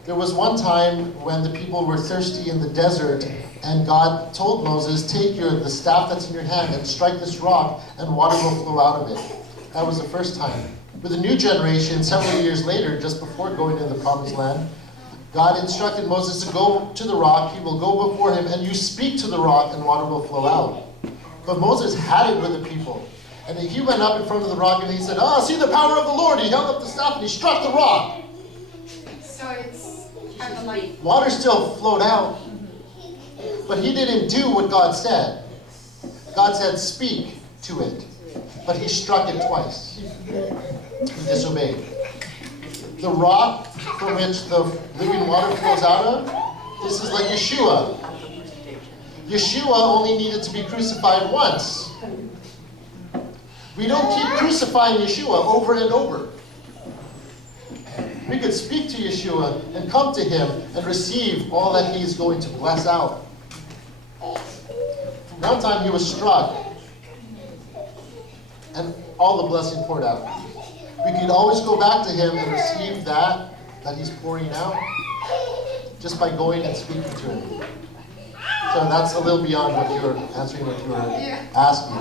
There was one time when the people were thirsty in the desert, and God told Moses, take the staff that's in your hand and strike this rock, and water will flow out of it. That was the first time. With the new generation, several years later, just before going into the promised land, God instructed Moses to go to the rock. He will go before him, and you speak to the rock, and water will flow out. But Moses had it with the people. And he went up in front of the rock, and he said, see the power of the Lord. He held up the staff, and he struck the rock. So it's kind of like Water still flowed out. But he didn't do what God said. God said, speak to it. But he struck it twice. He disobeyed. The rock from which the living water flows out of, this is like Yeshua. Yeshua only needed to be crucified once. We don't keep crucifying Yeshua over and over. We could speak to Yeshua and come to him and receive all that he's going to bless out. One time he was struck, and all the blessing poured out. We could always go back to him and receive that he's pouring out just by going and speaking to him. So that's a little beyond what you were answering, what you were asking.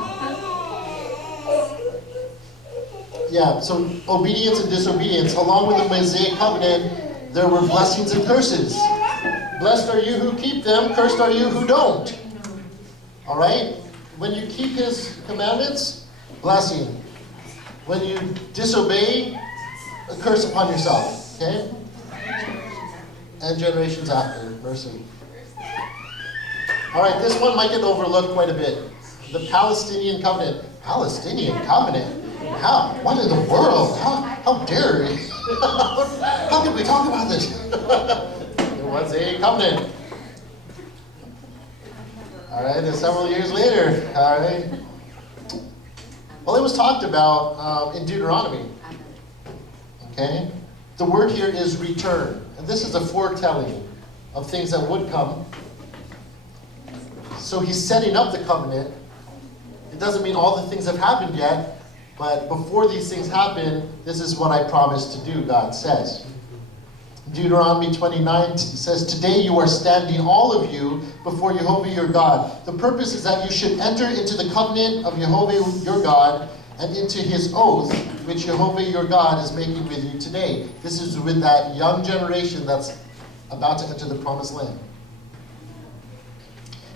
Yeah, so obedience and disobedience. Along with the Mosaic covenant, there were blessings and curses. Blessed are you who keep them, cursed are you who don't. All right? When you keep his commandments, blessing. When you disobey, a curse upon yourself. Okay? And generations after, mercy. All right, this one might get overlooked quite a bit. The Palestinian covenant. Palestinian covenant? How? What in the world? How dare we? How could we talk about this? There was a covenant. All right, and several years later, all right. Well, it was talked about in Deuteronomy. Okay? The word here is return. And this is a foretelling of things that would come. So he's setting up the covenant. It doesn't mean all the things have happened yet, but before these things happen, this is what I promised to do, God says. Deuteronomy 29 says, today you are standing, all of you, before Jehovah your God. The purpose is that you should enter into the covenant of Jehovah your God and into his oath, which Jehovah your God is making with you today. This is with that young generation that's about to enter the promised land.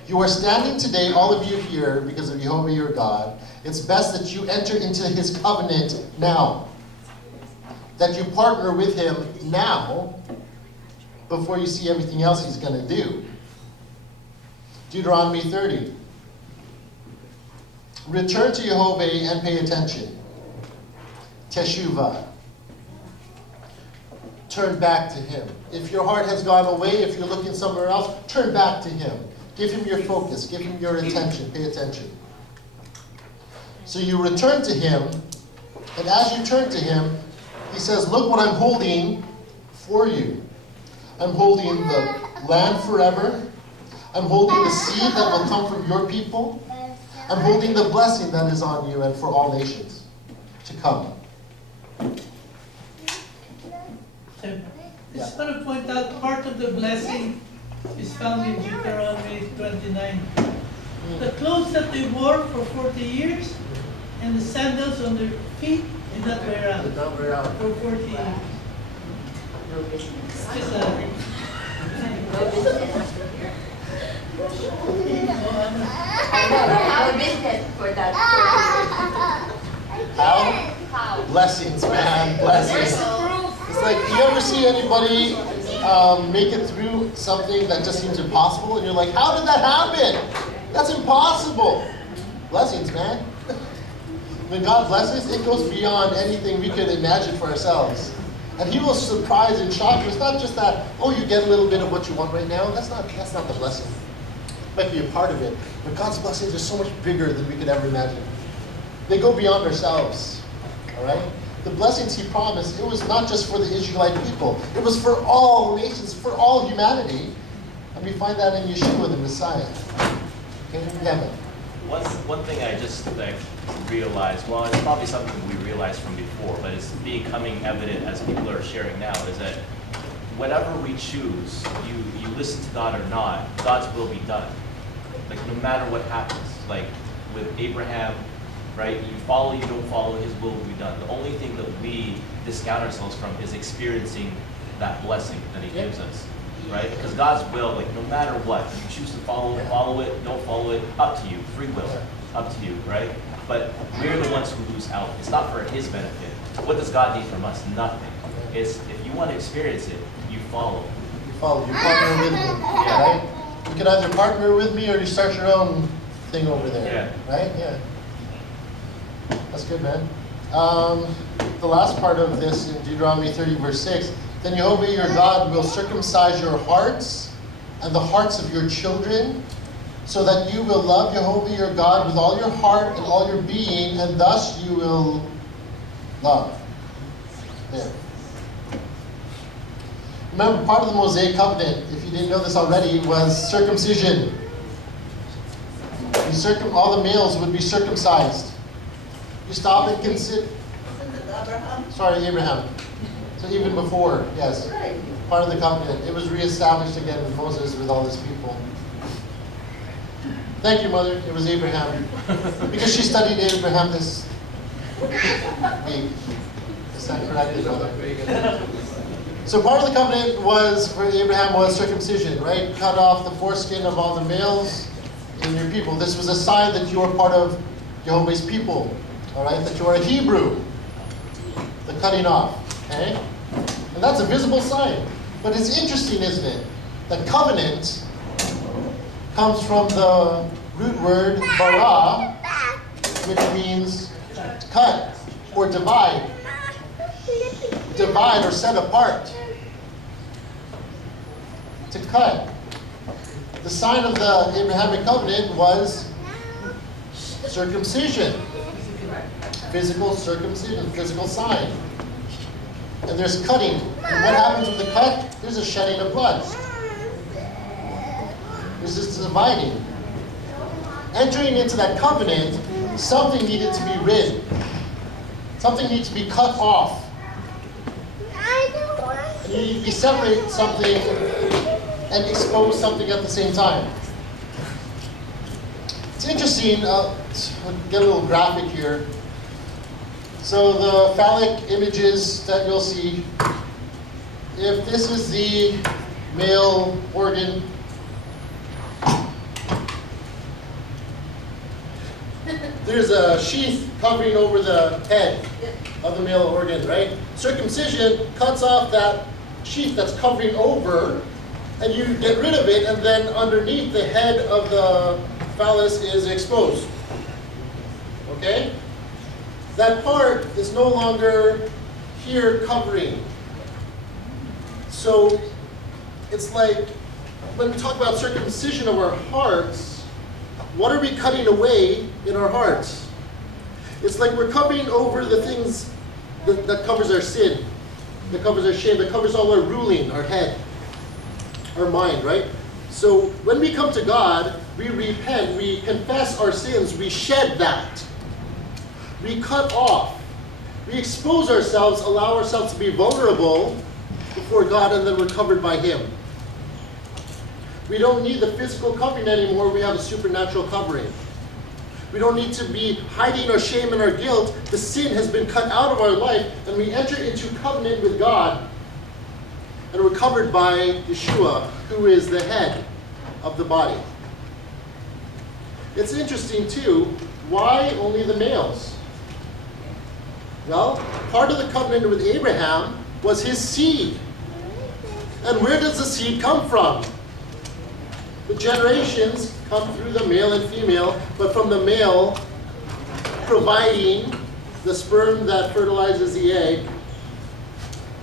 You are standing today, all of you here, because of Jehovah your God. It's best that you enter into his covenant now. That you partner with him now before you see everything else he's going to do. Deuteronomy 30. Return to Jehovah and pay attention. Teshuvah. Turn back to him. If your heart has gone away, if you're looking somewhere else, turn back to him. Give him your focus. Give him your attention. Pay attention. So you return to him, and as you turn to him, he says, look what I'm holding for you. I'm holding the land forever. I'm holding the seed that will come from your people. I'm holding the blessing that is on you and for all nations to come. I just want to point out part of the blessing is found in Deuteronomy 29. The clothes that they wore for 40 years and the sandals on their feet did not wear out Did not wear out. for 40 years. It's just a, How big it for that? How? Blessings, man. Blessings. It's like, you ever see anybody make it through something that just seems impossible? And you're like, how did that happen? That's impossible. Blessings, man. When God blesses, it goes beyond anything we could imagine for ourselves. And he will surprise and shock you. It's not just that, oh, you get a little bit of what you want right now. That's not the blessing. It might be a part of it. But God's blessings are so much bigger than we could ever imagine. They go beyond ourselves. All right? The blessings he promised, it was not just for the Israelite people. It was for all nations, for all humanity. And we find that in Yeshua, the Messiah. Okay, Kevin. One thing I just realized, well, it's probably something we realized from before, but it's becoming evident as people are sharing now, is that whatever we choose, you listen to God or not, God's will be done. Like, no matter what happens. Like, with Abraham, right, you follow, you don't follow, his will be done. The only thing that we discount ourselves from is experiencing that blessing that he gives us. Right? Because God's will, like, no matter what, you choose to follow it, don't follow it, up to you, free will, up to you, right? But we're the ones who lose out. It's not for his benefit. What does God need from us? Nothing. It's, if you want to experience it, you follow. You follow. You partner with me, right? You can either partner with me or you start your own thing over there, right? Yeah. That's good, man. The last part of this in Deuteronomy 30, verse 6, then Jehovah your God will circumcise your hearts and the hearts of your children, so that you will love Jehovah your God with all your heart and all your being, and thus you will love. There. Remember, part of the Mosaic covenant, if you didn't know this already, was circumcision. All the males would be circumcised. You stop and consider. Isn't it Abraham? Sorry, Abraham. So even before, yes. Right. Part of the covenant. It was reestablished again with Moses, with all his people. Thank you, Mother. It was Abraham. Because she studied Abraham this week. Is that correct, Mother? So part of the covenant was, for Abraham, was circumcision, right? Cut off the foreskin of all the males in your people. This was a sign that you are part of Jehovah's people, all right? That you are a Hebrew. The cutting off. Okay? And that's a visible sign. But it's interesting, isn't it? That covenant comes from the root word bara, which means cut or divide. Divide or set apart. To cut. The sign of the Abrahamic covenant was circumcision. Physical circumcision, physical sign. And there's cutting. And what happens with the cut? There's a shedding of blood. There's this dividing. Entering into that covenant, something needed to be rid. Something needs to be cut off. You separate something and expose something at the same time. It's interesting. I'll get a little graphic here. So the phallic images that you'll see, if this is the male organ, there's a sheath covering over the head of the male organ, right? Circumcision cuts off that sheath that's covering over, and you get rid of it, and then underneath the head of the phallus is exposed. Okay? That part is no longer here covering. So it's like when we talk about circumcision of our hearts, what are we cutting away in our hearts? It's like we're covering over the things that covers our sin, that covers our shame, that covers all our ruling, our head, our mind, right? So when we come to God, we repent, we confess our sins, we shed that. We cut off. We expose ourselves, allow ourselves to be vulnerable before God, and then we're covered by Him. We don't need the physical covering anymore, we have a supernatural covering. We don't need to be hiding our shame and our guilt. The sin has been cut out of our life, and we enter into covenant with God. And we're covered by Yeshua, who is the head of the body. It's interesting too, why only the males? Well, part of the covenant with Abraham was his seed. And where does the seed come from? The generations come through the male and female, but from the male providing the sperm that fertilizes the egg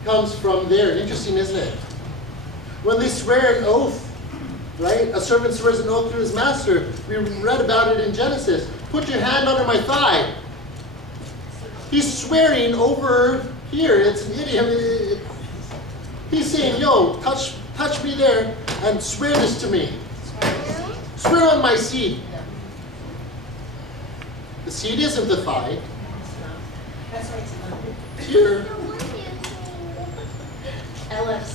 comes from there. Interesting, isn't it? When they swear an oath, right? A servant swears an oath to his master. We read about it in Genesis. Put your hand under my thigh. He's swearing over here. It's an idiom. He's saying, yo, touch me there and swear this to me. Swear on my seed. The seed isn't the thigh. Here.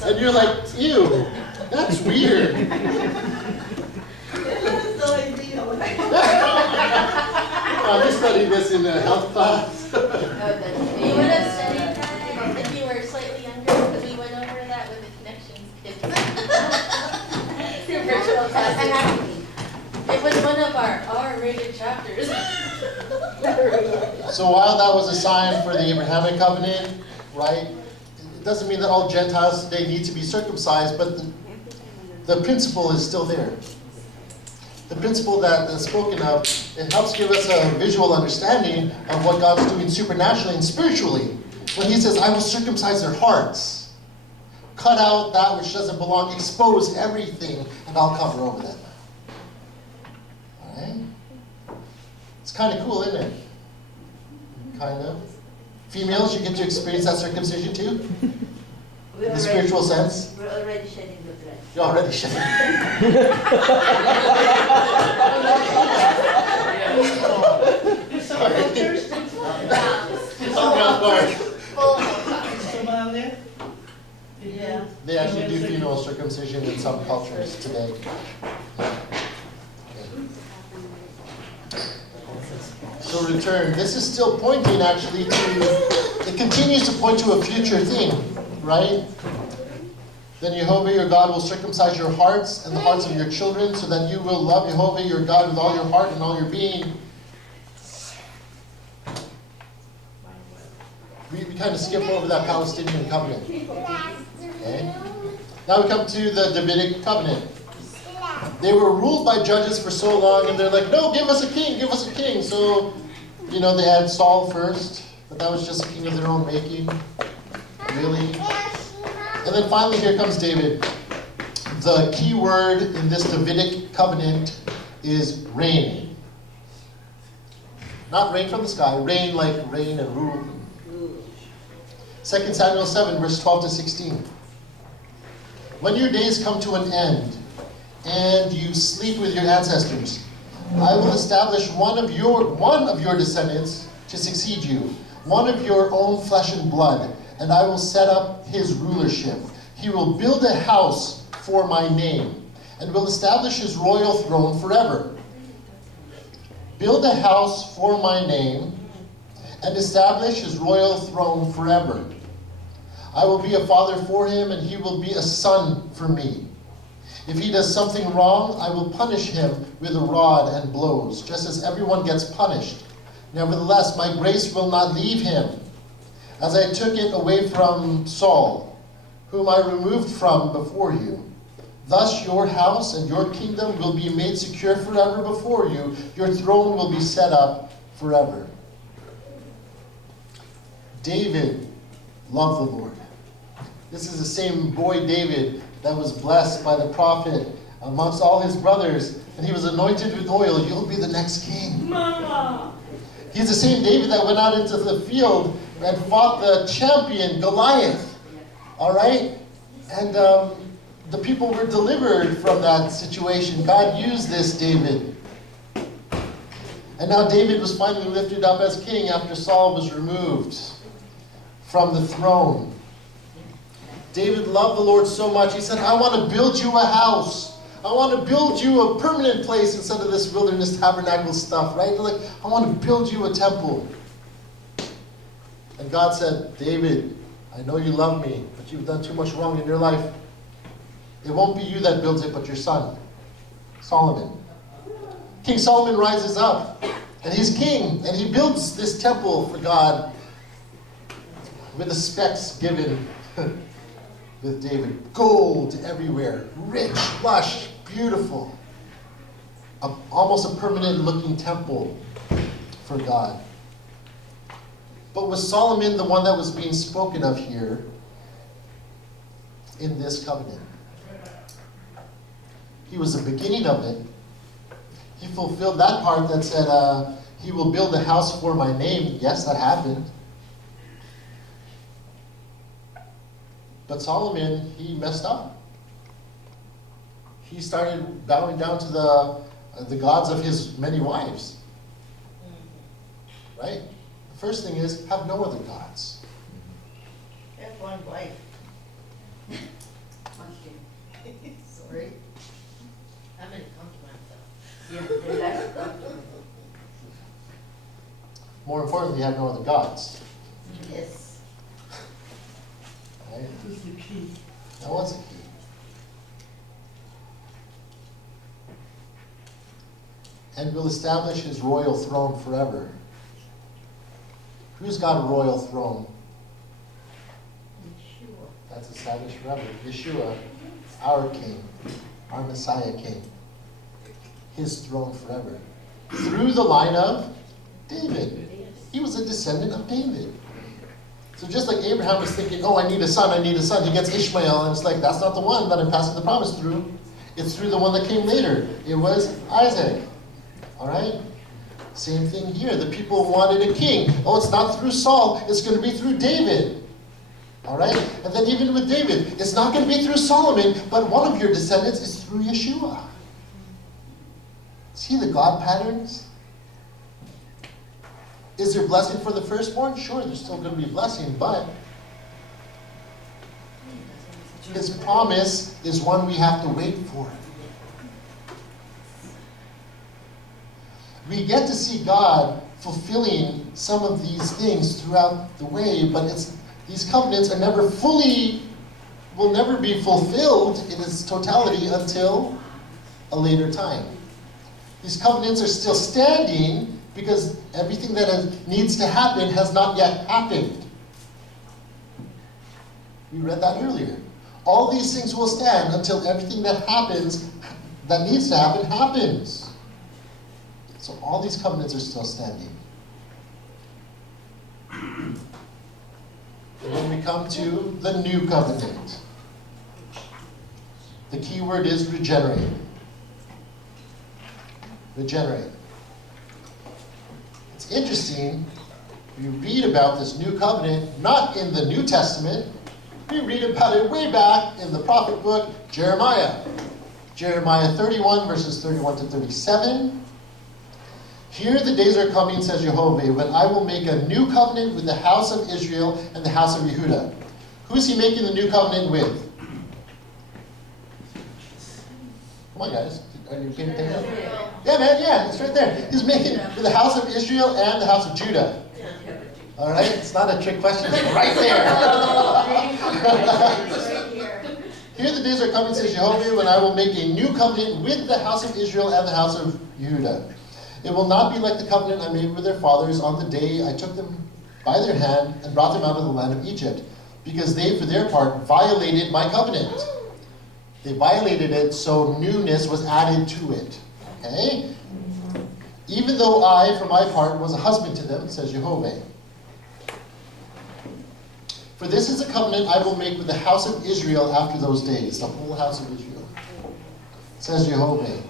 And you're like, ew, that's weird. We studied this in a health class. You would have studied that if you were slightly younger, because we went over that with the connections kids. Through virtual classes. It was one of our R-rated chapters. So while that was a sign for the Abrahamic covenant, right, it doesn't mean that all Gentiles today need to be circumcised, but the principle is still there. The principle that is spoken of, it helps give us a visual understanding of what God's doing supernaturally and spiritually. When He says, I will circumcise their hearts, cut out that which doesn't belong, expose everything, and I'll cover over them. Alright? It's kind of cool, isn't it? Kind of. Females, you get to experience that circumcision too? In the spiritual sense? We're already shedding the thread. You're already shedding. Somalia? Yeah. They actually do female circumcision in some cultures today. So return. This is still pointing actually to, it continues to point to a future thing, right? Then Jehovah your God will circumcise your hearts and the hearts of your children, so that you will love Jehovah your God with all your heart and all your being. We kind of skip over that Palestinian covenant. Okay? Now we come to the Davidic covenant. They were ruled by judges for so long, and they're like, no, give us a king, give us a king. So, you know, they had Saul first, but that was just a king of their own making. Really? And then finally here comes David. The key word in this Davidic covenant is reign. Not rain from the sky, reign like reign and rule. 2 Samuel 7, verse 12 to 16. When your days come to an end, and you sleep with your ancestors, I will establish one of your descendants to succeed you, one of your own flesh and blood, and I will set up his rulership. He will build a house for my name, and will establish his royal throne forever. Build a house for my name, and establish his royal throne forever. I will be a father for him, and he will be a son for me. If he does something wrong, I will punish him with a rod and blows, just as everyone gets punished. Nevertheless, my grace will not leave him, as I took it away from Saul, whom I removed from before you. Thus your house and your kingdom will be made secure forever before you. Your throne will be set up forever. David loved the Lord. This is the same boy David that was blessed by the prophet amongst all his brothers and he was anointed with oil. You'll be the next king. He's the same David that went out into the field and fought the champion Goliath. All right? And the people were delivered from that situation. God used this David. And now David was finally lifted up as king after Saul was removed from the throne. David loved the Lord so much, he said, I want to build you a house. I want to build you a permanent place instead of this wilderness tabernacle stuff, right? Like, I want to build you a temple. And God said, David, I know you love me, but you've done too much wrong in your life. It won't be you that builds it, but your son, Solomon. King Solomon rises up, and he's king, and he builds this temple for God with the specs given with David. Gold everywhere, rich, lush, beautiful. Almost a permanent looking temple for God. But was Solomon the one that was being spoken of here in this covenant? He was the beginning of it. He fulfilled that part that said, he will build a house for my name. Yes, that happened. But Solomon, he messed up. He started bowing down to the gods of his many wives. Right? The first thing is, have no other gods. Have one wife. Sorry. I'm gonna come to myself. More importantly, have no other gods. Yes. Right? This is the key. That was the key. And will establish his royal throne forever. Who's got a royal throne? Yeshua. That's established forever. Yeshua, our King, our Messiah King. His throne forever. Through the line of David. He was a descendant of David. So just like Abraham was thinking, oh, I need a son, I need a son. He gets Ishmael, and it's like, that's not the one that I'm passing the promise through. It's through the one that came later. It was Isaac. All right? Same thing here. The people wanted a king. Oh, it's not through Saul. It's going to be through David. All right? And then even with David, it's not going to be through Solomon, but one of your descendants is through Yeshua. See the God patterns? Is there blessing for the firstborn? Sure, there's still going to be blessing, but his promise is one we have to wait for. We get to see God fulfilling some of these things throughout the way, but these covenants are will never be fulfilled in its totality until a later time. These covenants are still standing because everything that needs to happen has not yet happened. We read that earlier. All these things will stand until everything that happens, that needs to happen, happens. So all these covenants are still standing. And then we come to the new covenant. The key word is regenerate. Regenerate. It's interesting, we read about this new covenant, not in the New Testament. We read about it way back in the prophet book, Jeremiah. Jeremiah 31, verses 31 to 37. Here the days are coming, says Jehovah, when I will make a new covenant with the house of Israel and the house of Yehuda. Who is he making the new covenant with? Come on, guys. Are you paying attention? Yeah, man, yeah, it's right there. He's making with the house of Israel and the house of Judah. All right? It's not a trick question. It's right there. Here the days are coming, says Jehovah, when I will make a new covenant with the house of Israel and the house of Yehuda. It will not be like the covenant I made with their fathers on the day I took them by their hand and brought them out of the land of Egypt, because they, for their part, violated my covenant. They violated it, so newness was added to it. Okay? Even though I, for my part, was a husband to them, says Jehovah. For this is a covenant I will make with the house of Israel after those days, the whole house of Israel, says Jehovah.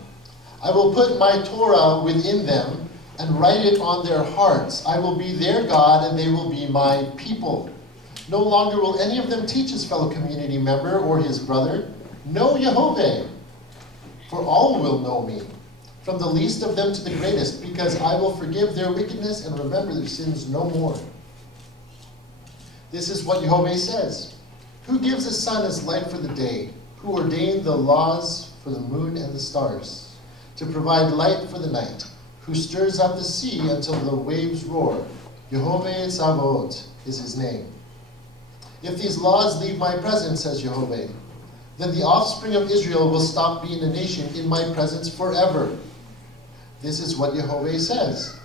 I will put my Torah within them and write it on their hearts. I will be their God and they will be my people. No longer will any of them teach his fellow community member or his brother, know Yehovah, for all will know me, from the least of them to the greatest, because I will forgive their wickedness and remember their sins no more. This is what Yehovah says. Who gives his sun as light for the day? Who ordained the laws for the moon and the stars, to provide light for the night? Who stirs up the sea until the waves roar? Yehovah Tzavaot is his name. If these laws leave my presence, says Yehovah, then the offspring of Israel will stop being a nation in my presence forever. This is what Yehovah says.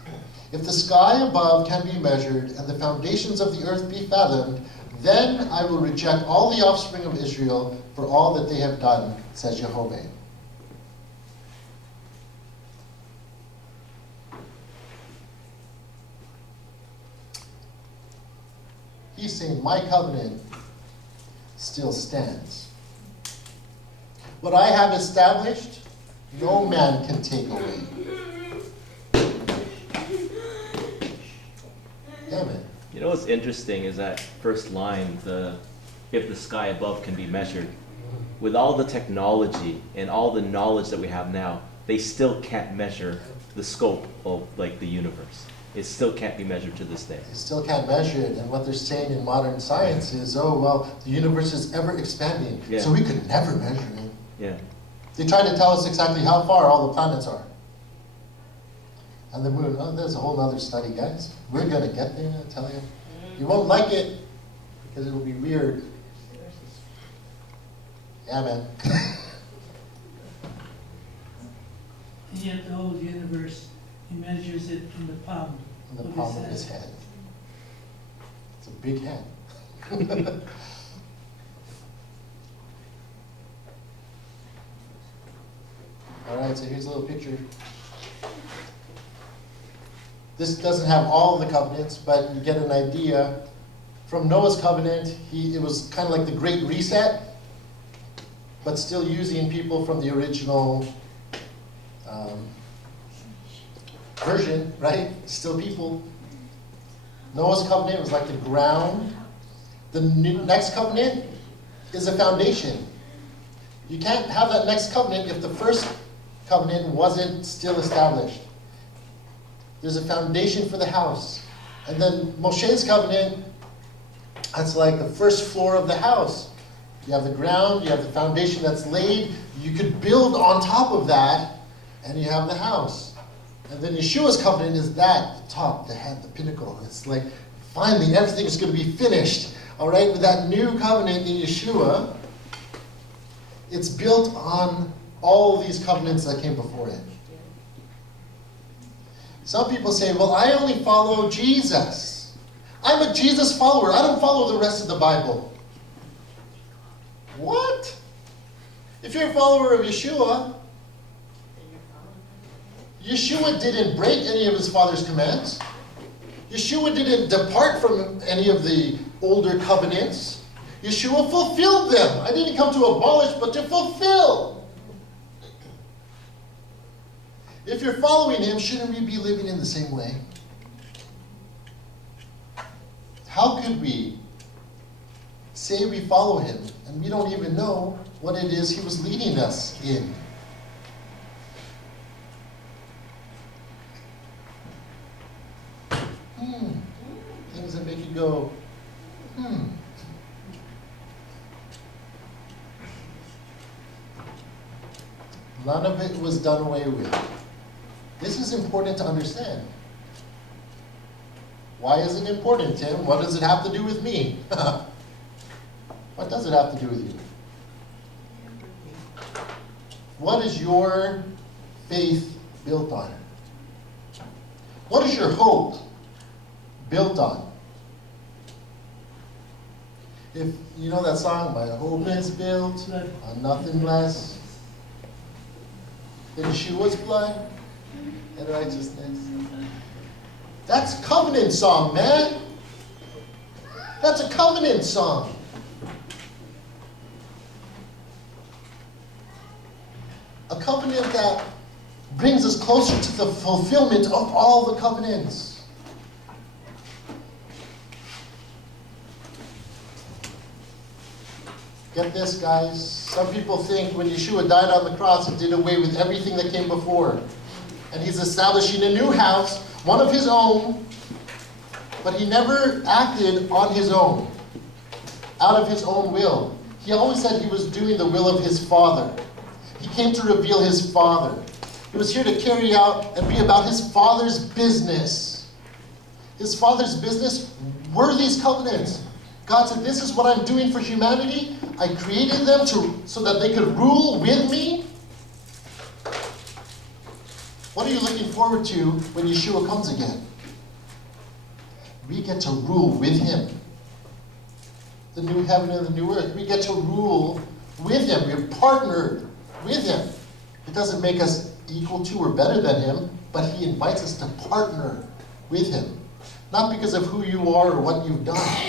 If the sky above can be measured and the foundations of the earth be fathomed, then I will reject all the offspring of Israel for all that they have done, says Yehovah. He's saying, my covenant still stands. What I have established, no man can take away. Damn it. You know what's interesting is that first line, if the sky above can be measured. With all the technology and all the knowledge that we have now, they still can't measure the scope of like the universe. It still can't be measured to this day. They still can't measure it, and what they're saying in modern science is, oh, well, the universe is ever expanding, Yeah. so we could never measure it. Yeah. They try to tell us exactly how far all the planets are. And the moon, oh, there's a whole other study, guys. We're going to get there, I tell you. You won't like it, because it'll be weird. Yeah, man. And yet the whole universe, he measures it in the palm In the of palm of his head. It's a big head. All right, so here's a little picture. This doesn't have all the covenants, but you get an idea. From Noah's covenant, it was kind of like the Great Reset, but still using people from the original version, right? Still people. Noah's covenant was like the ground. The next covenant is a foundation. You can't have that next covenant if the first covenant wasn't still established. There's a foundation for the house. And then Moshe's covenant, that's like the first floor of the house. You have the ground, you have the foundation that's laid. You could build on top of that, and you have the house. And then Yeshua's covenant is that, the top, the head, the pinnacle. It's like, finally, everything is going to be finished. All right, with that new covenant in Yeshua, it's built on all these covenants that came before it. Some people say, well, I only follow Jesus. I'm a Jesus follower. I don't follow the rest of the Bible. What? If you're a follower of Yeshua, Yeshua didn't break any of his Father's commands. Yeshua didn't depart from any of the older covenants. Yeshua fulfilled them. I didn't come to abolish, but to fulfill. If you're following him, shouldn't we be living in the same way? How could we say we follow him and we don't even know what it is he was leading us in? Things that make you go, None of it was done away with. This is important to understand. Why is it important, Tim? What does it have to do with me? What does it have to do with you? What is your faith built on? What is your hope built on? If you know that song, my hope is built on nothing less than Yeshua's blood and righteousness. That's a covenant song, man. That's a covenant song. A covenant that brings us closer to the fulfillment of all the covenants. Get this, guys. Some people think when Yeshua died on the cross, it did away with everything that came before. And he's establishing a new house, one of his own, but he never acted on his own, out of his own will. He always said he was doing the will of his Father. He came to reveal his Father. He was here to carry out and be about his Father's business. His Father's business were these covenants. God said, this is what I'm doing for humanity. I created them so that they could rule with me. What are you looking forward to when Yeshua comes again? We get to rule with him. The new heaven and the new earth. We get to rule with him. We're partnered with him. It doesn't make us equal to or better than him, but he invites us to partner with him. Not because of who you are or what you've done.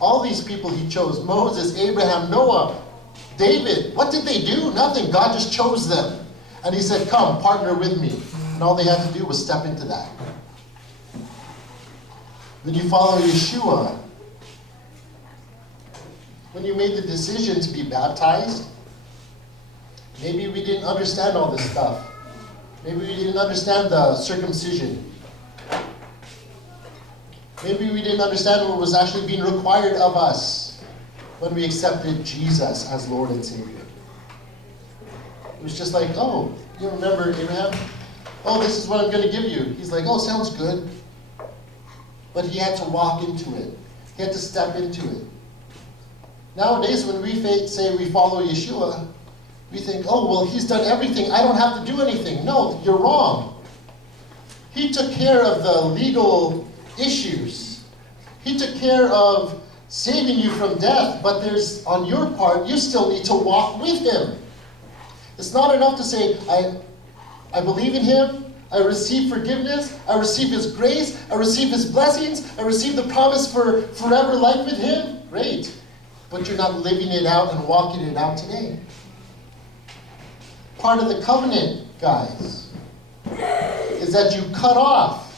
All these people he chose, Moses, Abraham, Noah, David, what did they do? Nothing. God just chose them. And he said, come, partner with me. And all they had to do was step into that. When you follow Yeshua, when you made the decision to be baptized, maybe we didn't understand all this stuff. Maybe we didn't understand the circumcision. Maybe we didn't understand what was actually being required of us when we accepted Jesus as Lord and Savior. It was just like, oh, you remember Abraham? Oh, this is what I'm going to give you. He's like, oh, sounds good. But he had to walk into it. He had to step into it. Nowadays, when we say we follow Yeshua, we think, oh, well, he's done everything. I don't have to do anything. No, you're wrong. He took care of the legal issues. He took care of saving you from death, but there's, on your part, you still need to walk with him. It's not enough to say, I believe in him, I receive forgiveness, I receive his grace, I receive his blessings, I receive the promise for forever life with him. Great. But you're not living it out and walking it out today. Part of the covenant, guys, is that you cut off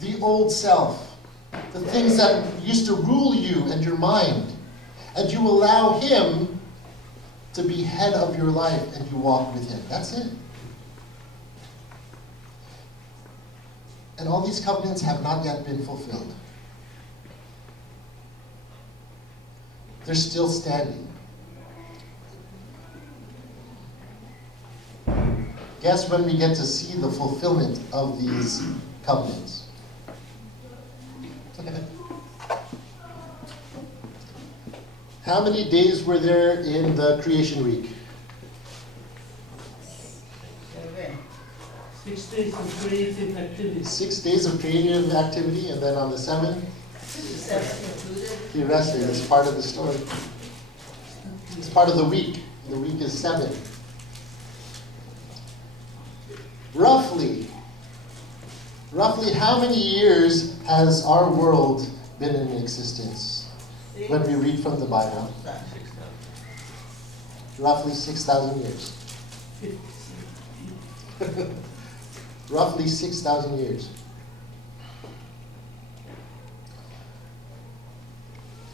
the old self, the things that used to rule you and your mind, and you allow him to be head of your life and you walk with him. That's it. And all these covenants have not yet been fulfilled. They're still standing. Guess when we get to see the fulfillment of these covenants? How many days were there in the creation week? 7. 6 days of creative activity. 6 days of creative activity, and then on the 7th, Is the 7th included? he rested. It's part of the story. It's part of the week. The week is 7. Roughly how many years has our world been in existence? When we read from the Bible, roughly 6,000 years. Roughly 6,000 years.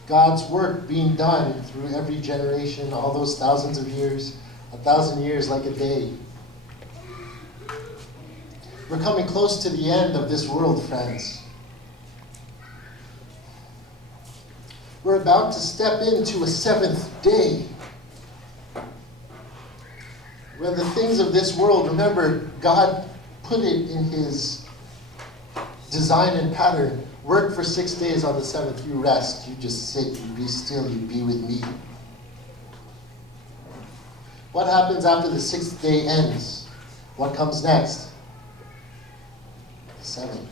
God's work being done through every generation, all those thousands of years, 1,000 years like a day. We're coming close to the end of this world, friends. We're about to step into a 7th day. When the things of this world, remember, God put it in his design and pattern. Work for 6 days, on the 7th you rest. You just sit, you be still, you be with me. What happens after the 6th day ends? What comes next? The 7th.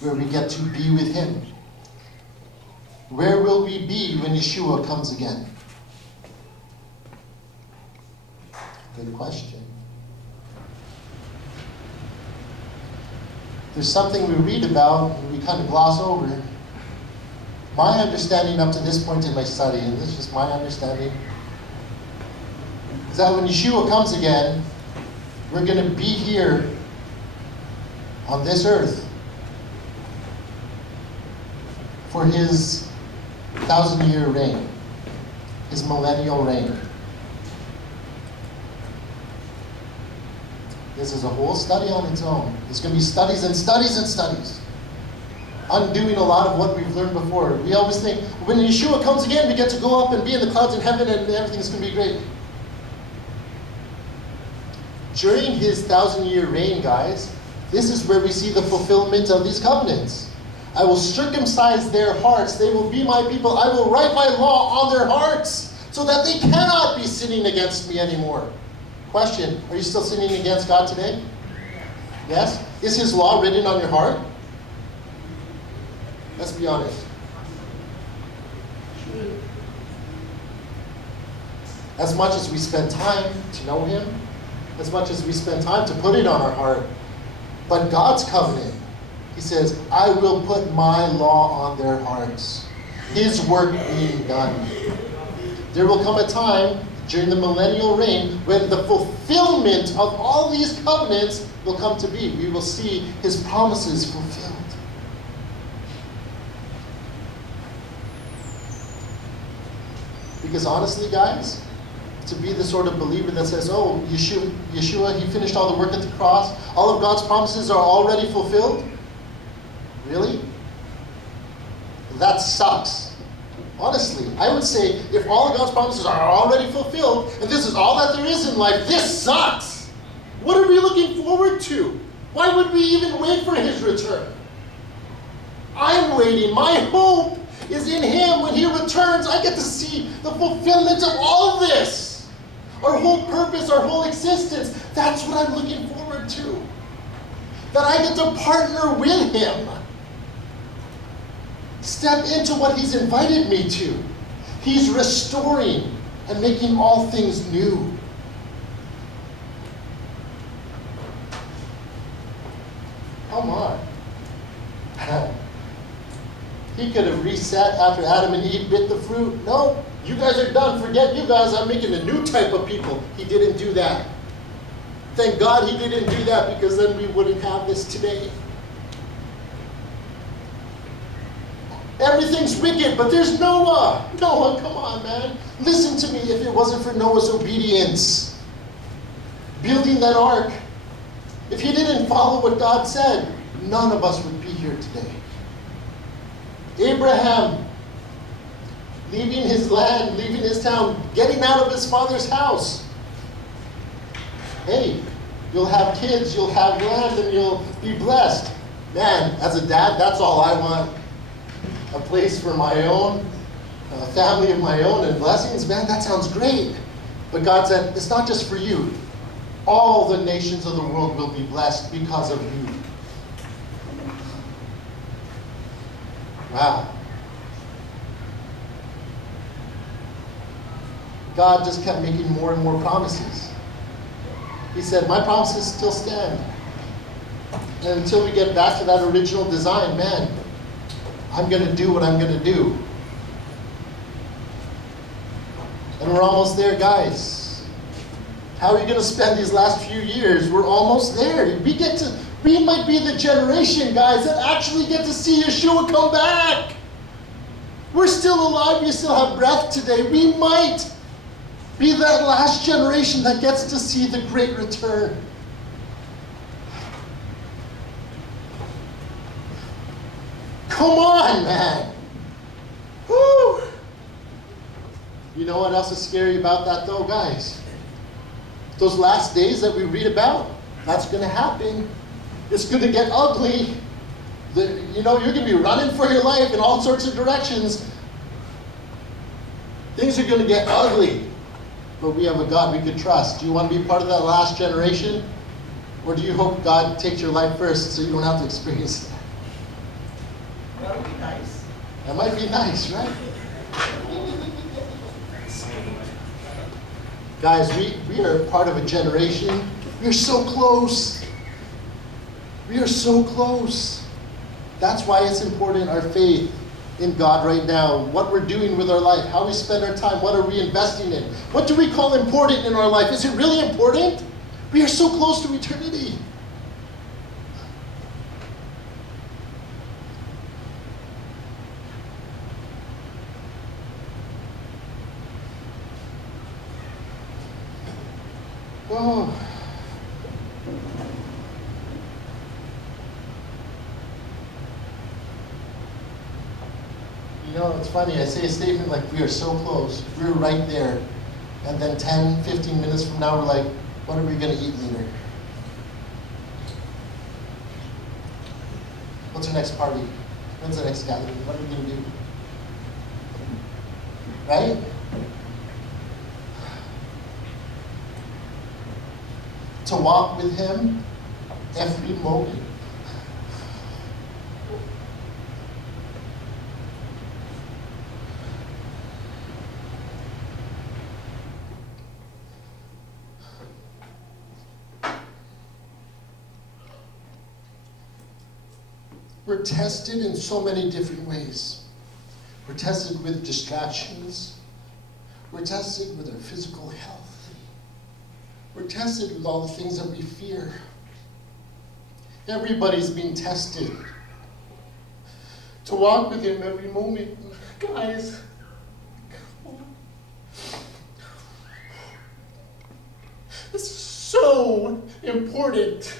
Where we get to be with him. Where will we be when Yeshua comes again? Good question. There's something we read about and we kind of gloss over. My understanding up to this point in my study, and this is just my understanding, is that when Yeshua comes again, we're going to be here on this earth for his 1,000-year reign, his millennial reign. This is a whole study on its own. There's going to be studies and studies and studies. Undoing a lot of what we've learned before. We always think, when Yeshua comes again, we get to go up and be in the clouds in heaven and everything's going to be great. During his 1,000-year reign, guys, this is where we see the fulfillment of these covenants. I will circumcise their hearts. They will be my people. I will write my law on their hearts so that they cannot be sinning against me anymore. Question, are you still sinning against God today? Yes? Is his law written on your heart? Let's be honest. As much as we spend time to know him, as much as we spend time to put it on our heart, but God's covenant, he says, I will put my law on their hearts. His work being done. There will come a time during the millennial reign when the fulfillment of all these covenants will come to be. We will see his promises fulfilled. Because honestly, guys, to be the sort of believer that says, oh, Yeshua, he finished all the work at the cross, all of God's promises are already fulfilled? Really? That sucks. Honestly, I would say if all of God's promises are already fulfilled, and this is all that there is in life, this sucks. What are we looking forward to? Why would we even wait for his return? I'm waiting. My hope is in him. When he returns, I get to see the fulfillment of all of this. Our whole purpose, our whole existence, that's what I'm looking forward to. That I get to partner with him. Step into what he's invited me to. He's restoring and making all things new. Come on. He could have reset after Adam and Eve bit the fruit. No, you guys are done. Forget you guys. I'm making a new type of people. He didn't do that. Thank God he didn't do that, because then we wouldn't have this today. Everything's wicked, but there's Noah. Noah, come on, man. Listen to me. If it wasn't for Noah's obedience, building that ark, if he didn't follow what God said, none of us would be here today. Abraham, leaving his land, leaving his town, getting out of his father's house. Hey, you'll have kids, you'll have land, and you'll be blessed. Man, as a dad, that's all I want. A place for my own, a family of my own, and blessings. Man, that sounds great. But God said, it's not just for you. All the nations of the world will be blessed because of you. Wow. God just kept making more and more promises. He said, my promises still stand. And until we get back to that original design, man, I'm going to do what I'm going to do. And we're almost there, guys. How are you going to spend these last few years? We're almost there. We might be the generation, guys, that actually get to see Yeshua come back. We're still alive. We still have breath today. We might be that last generation that gets to see the great return. Come on, man. Woo. You know what else is scary about that, though, guys? Those last days that we read about, that's going to happen. It's going to get ugly. You're going to be running for your life in all sorts of directions. Things are going to get ugly. But we have a God we could trust. Do you want to be part of that last generation? Or do you hope God takes your life first so you don't have to experience that? That would be nice. That might be nice, right? Guys, we are part of a generation. We're so close. We are so close. That's why it's important, our faith in God right now. What we're doing with our life, how we spend our time, what are we investing in? What do we call important in our life? Is it really important? We are so close to eternity. Oh. You know, it's funny, I say a statement like, we are so close, we're right there. And then 10, 15 minutes from now, we're like, what are we going to eat later? What's our next party? When's the next gathering? What are we going to do? Right? To walk with him every moment. We're tested in so many different ways. We're tested with distractions. We're tested with our physical health. We're tested with all the things that we fear. Everybody's being tested. To walk with him every moment, guys, come on. This is so important.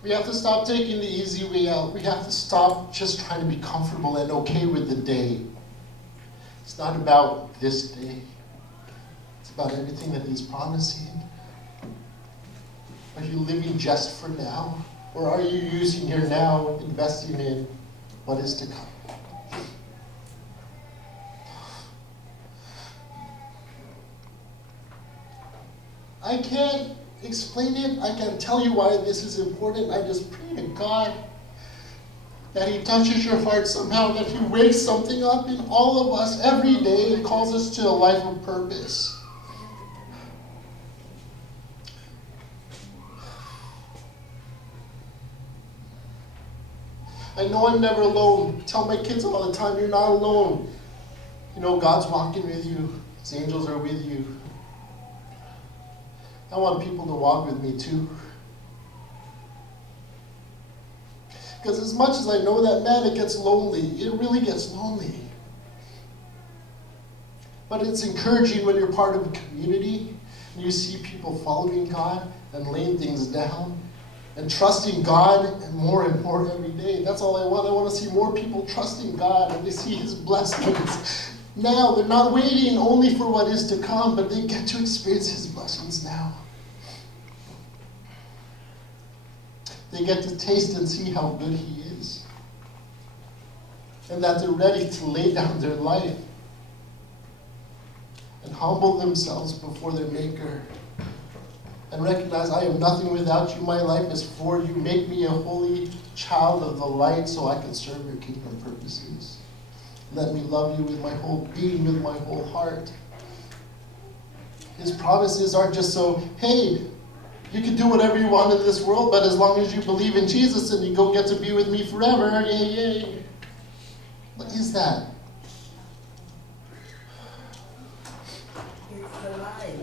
We have to stop taking the easy way out. We have to stop just trying to be comfortable and okay with the day. It's not about this day. It's about everything that he's promising. Are you living just for now? Or are you using your now, investing in what is to come? I can't explain it. I can't tell you why this is important. I just pray to God that he touches your heart somehow, that he wakes something up in all of us every day and calls us to a life of purpose. I know I'm never alone. I tell my kids all the time, you're not alone. You know, God's walking with you. His angels are with you. I want people to walk with me too. Because as much as I know that, man, it gets lonely. It really gets lonely. But it's encouraging when you're part of a community and you see people following God and laying things down and trusting God and more every day. That's all I want. I want to see more people trusting God and they see his blessings. Now, they're not waiting only for what is to come, but they get to experience his blessings now. They get to taste and see how good he is. And that they're ready to lay down their life and humble themselves before their Maker. And recognize, I am nothing without you. My life is for you. Make me a holy child of the light so I can serve your kingdom purposes. Let me love you with my whole being, with my whole heart. His promises aren't just so, hey, you can do whatever you want in this world, but as long as you believe in Jesus and you go get to be with me forever, yay, yay. What is that? It's the lie.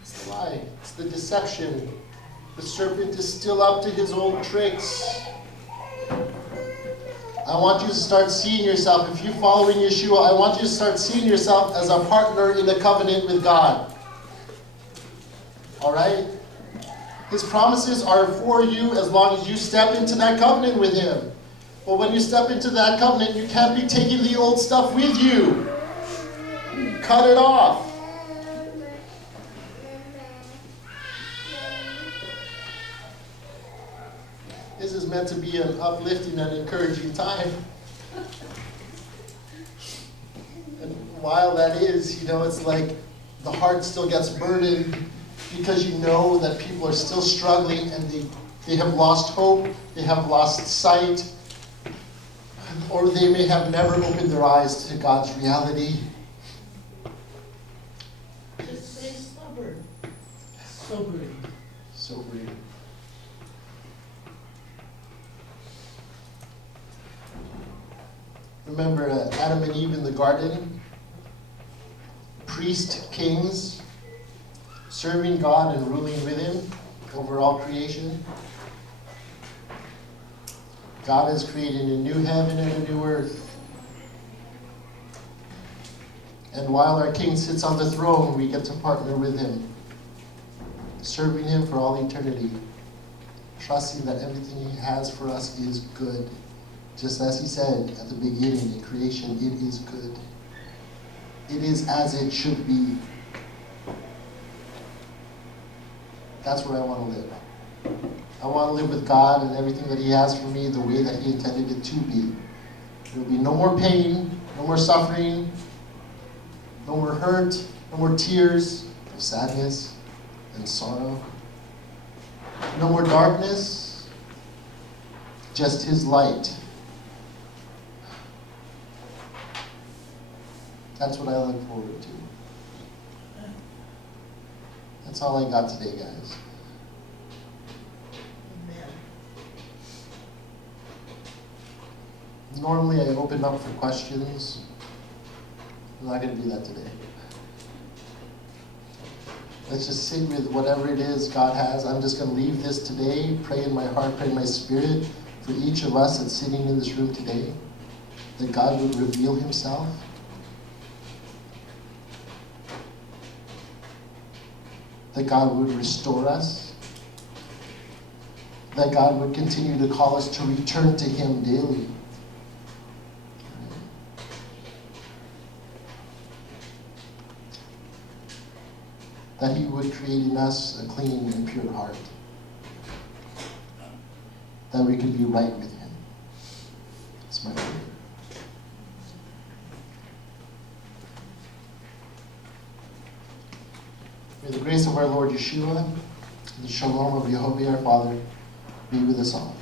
It's the lie. It's the deception. The serpent is still up to his old tricks. I want you to start seeing yourself, if you're following Yeshua, I want you to start seeing yourself as a partner in the covenant with God. All right? His promises are for you as long as you step into that covenant with him. But when you step into that covenant, you can't be taking the old stuff with you. Cut it off. This is meant to be an uplifting and encouraging time. And while that is, you know, it's like the heart still gets burdened because you know that people are still struggling and they have lost hope, they have lost sight, or they may have never opened their eyes to God's reality. Just stay stubborn. Sobering. Remember Adam and Eve in the garden? Priest, kings, serving God and ruling with Him over all creation. God has created a new heaven and a new earth. And while our King sits on the throne, we get to partner with Him, serving Him for all eternity, trusting that everything He has for us is good. Just as He said at the beginning in creation, it is good. It is as it should be. That's where I want to live. I want to live with God and everything that He has for me the way that He intended it to be. There will be no more pain, no more suffering, no more hurt, no more tears, no sadness and sorrow. No more darkness, just His light. That's what I look forward to. That's all I got today, guys. Amen. Normally I open up for questions. I'm not going to do that today. Let's just sit with whatever it is God has. I'm just going to leave this today, pray in my heart, pray in my spirit for each of us that's sitting in this room today, that God would reveal Himself. That God would restore us. That God would continue to call us to return to Him daily. That He would create in us a clean and pure heart. That we could be right with Him. That's my prayer. May the grace of our Lord Yeshua, the shalom of Yehovah our Father, be with us all.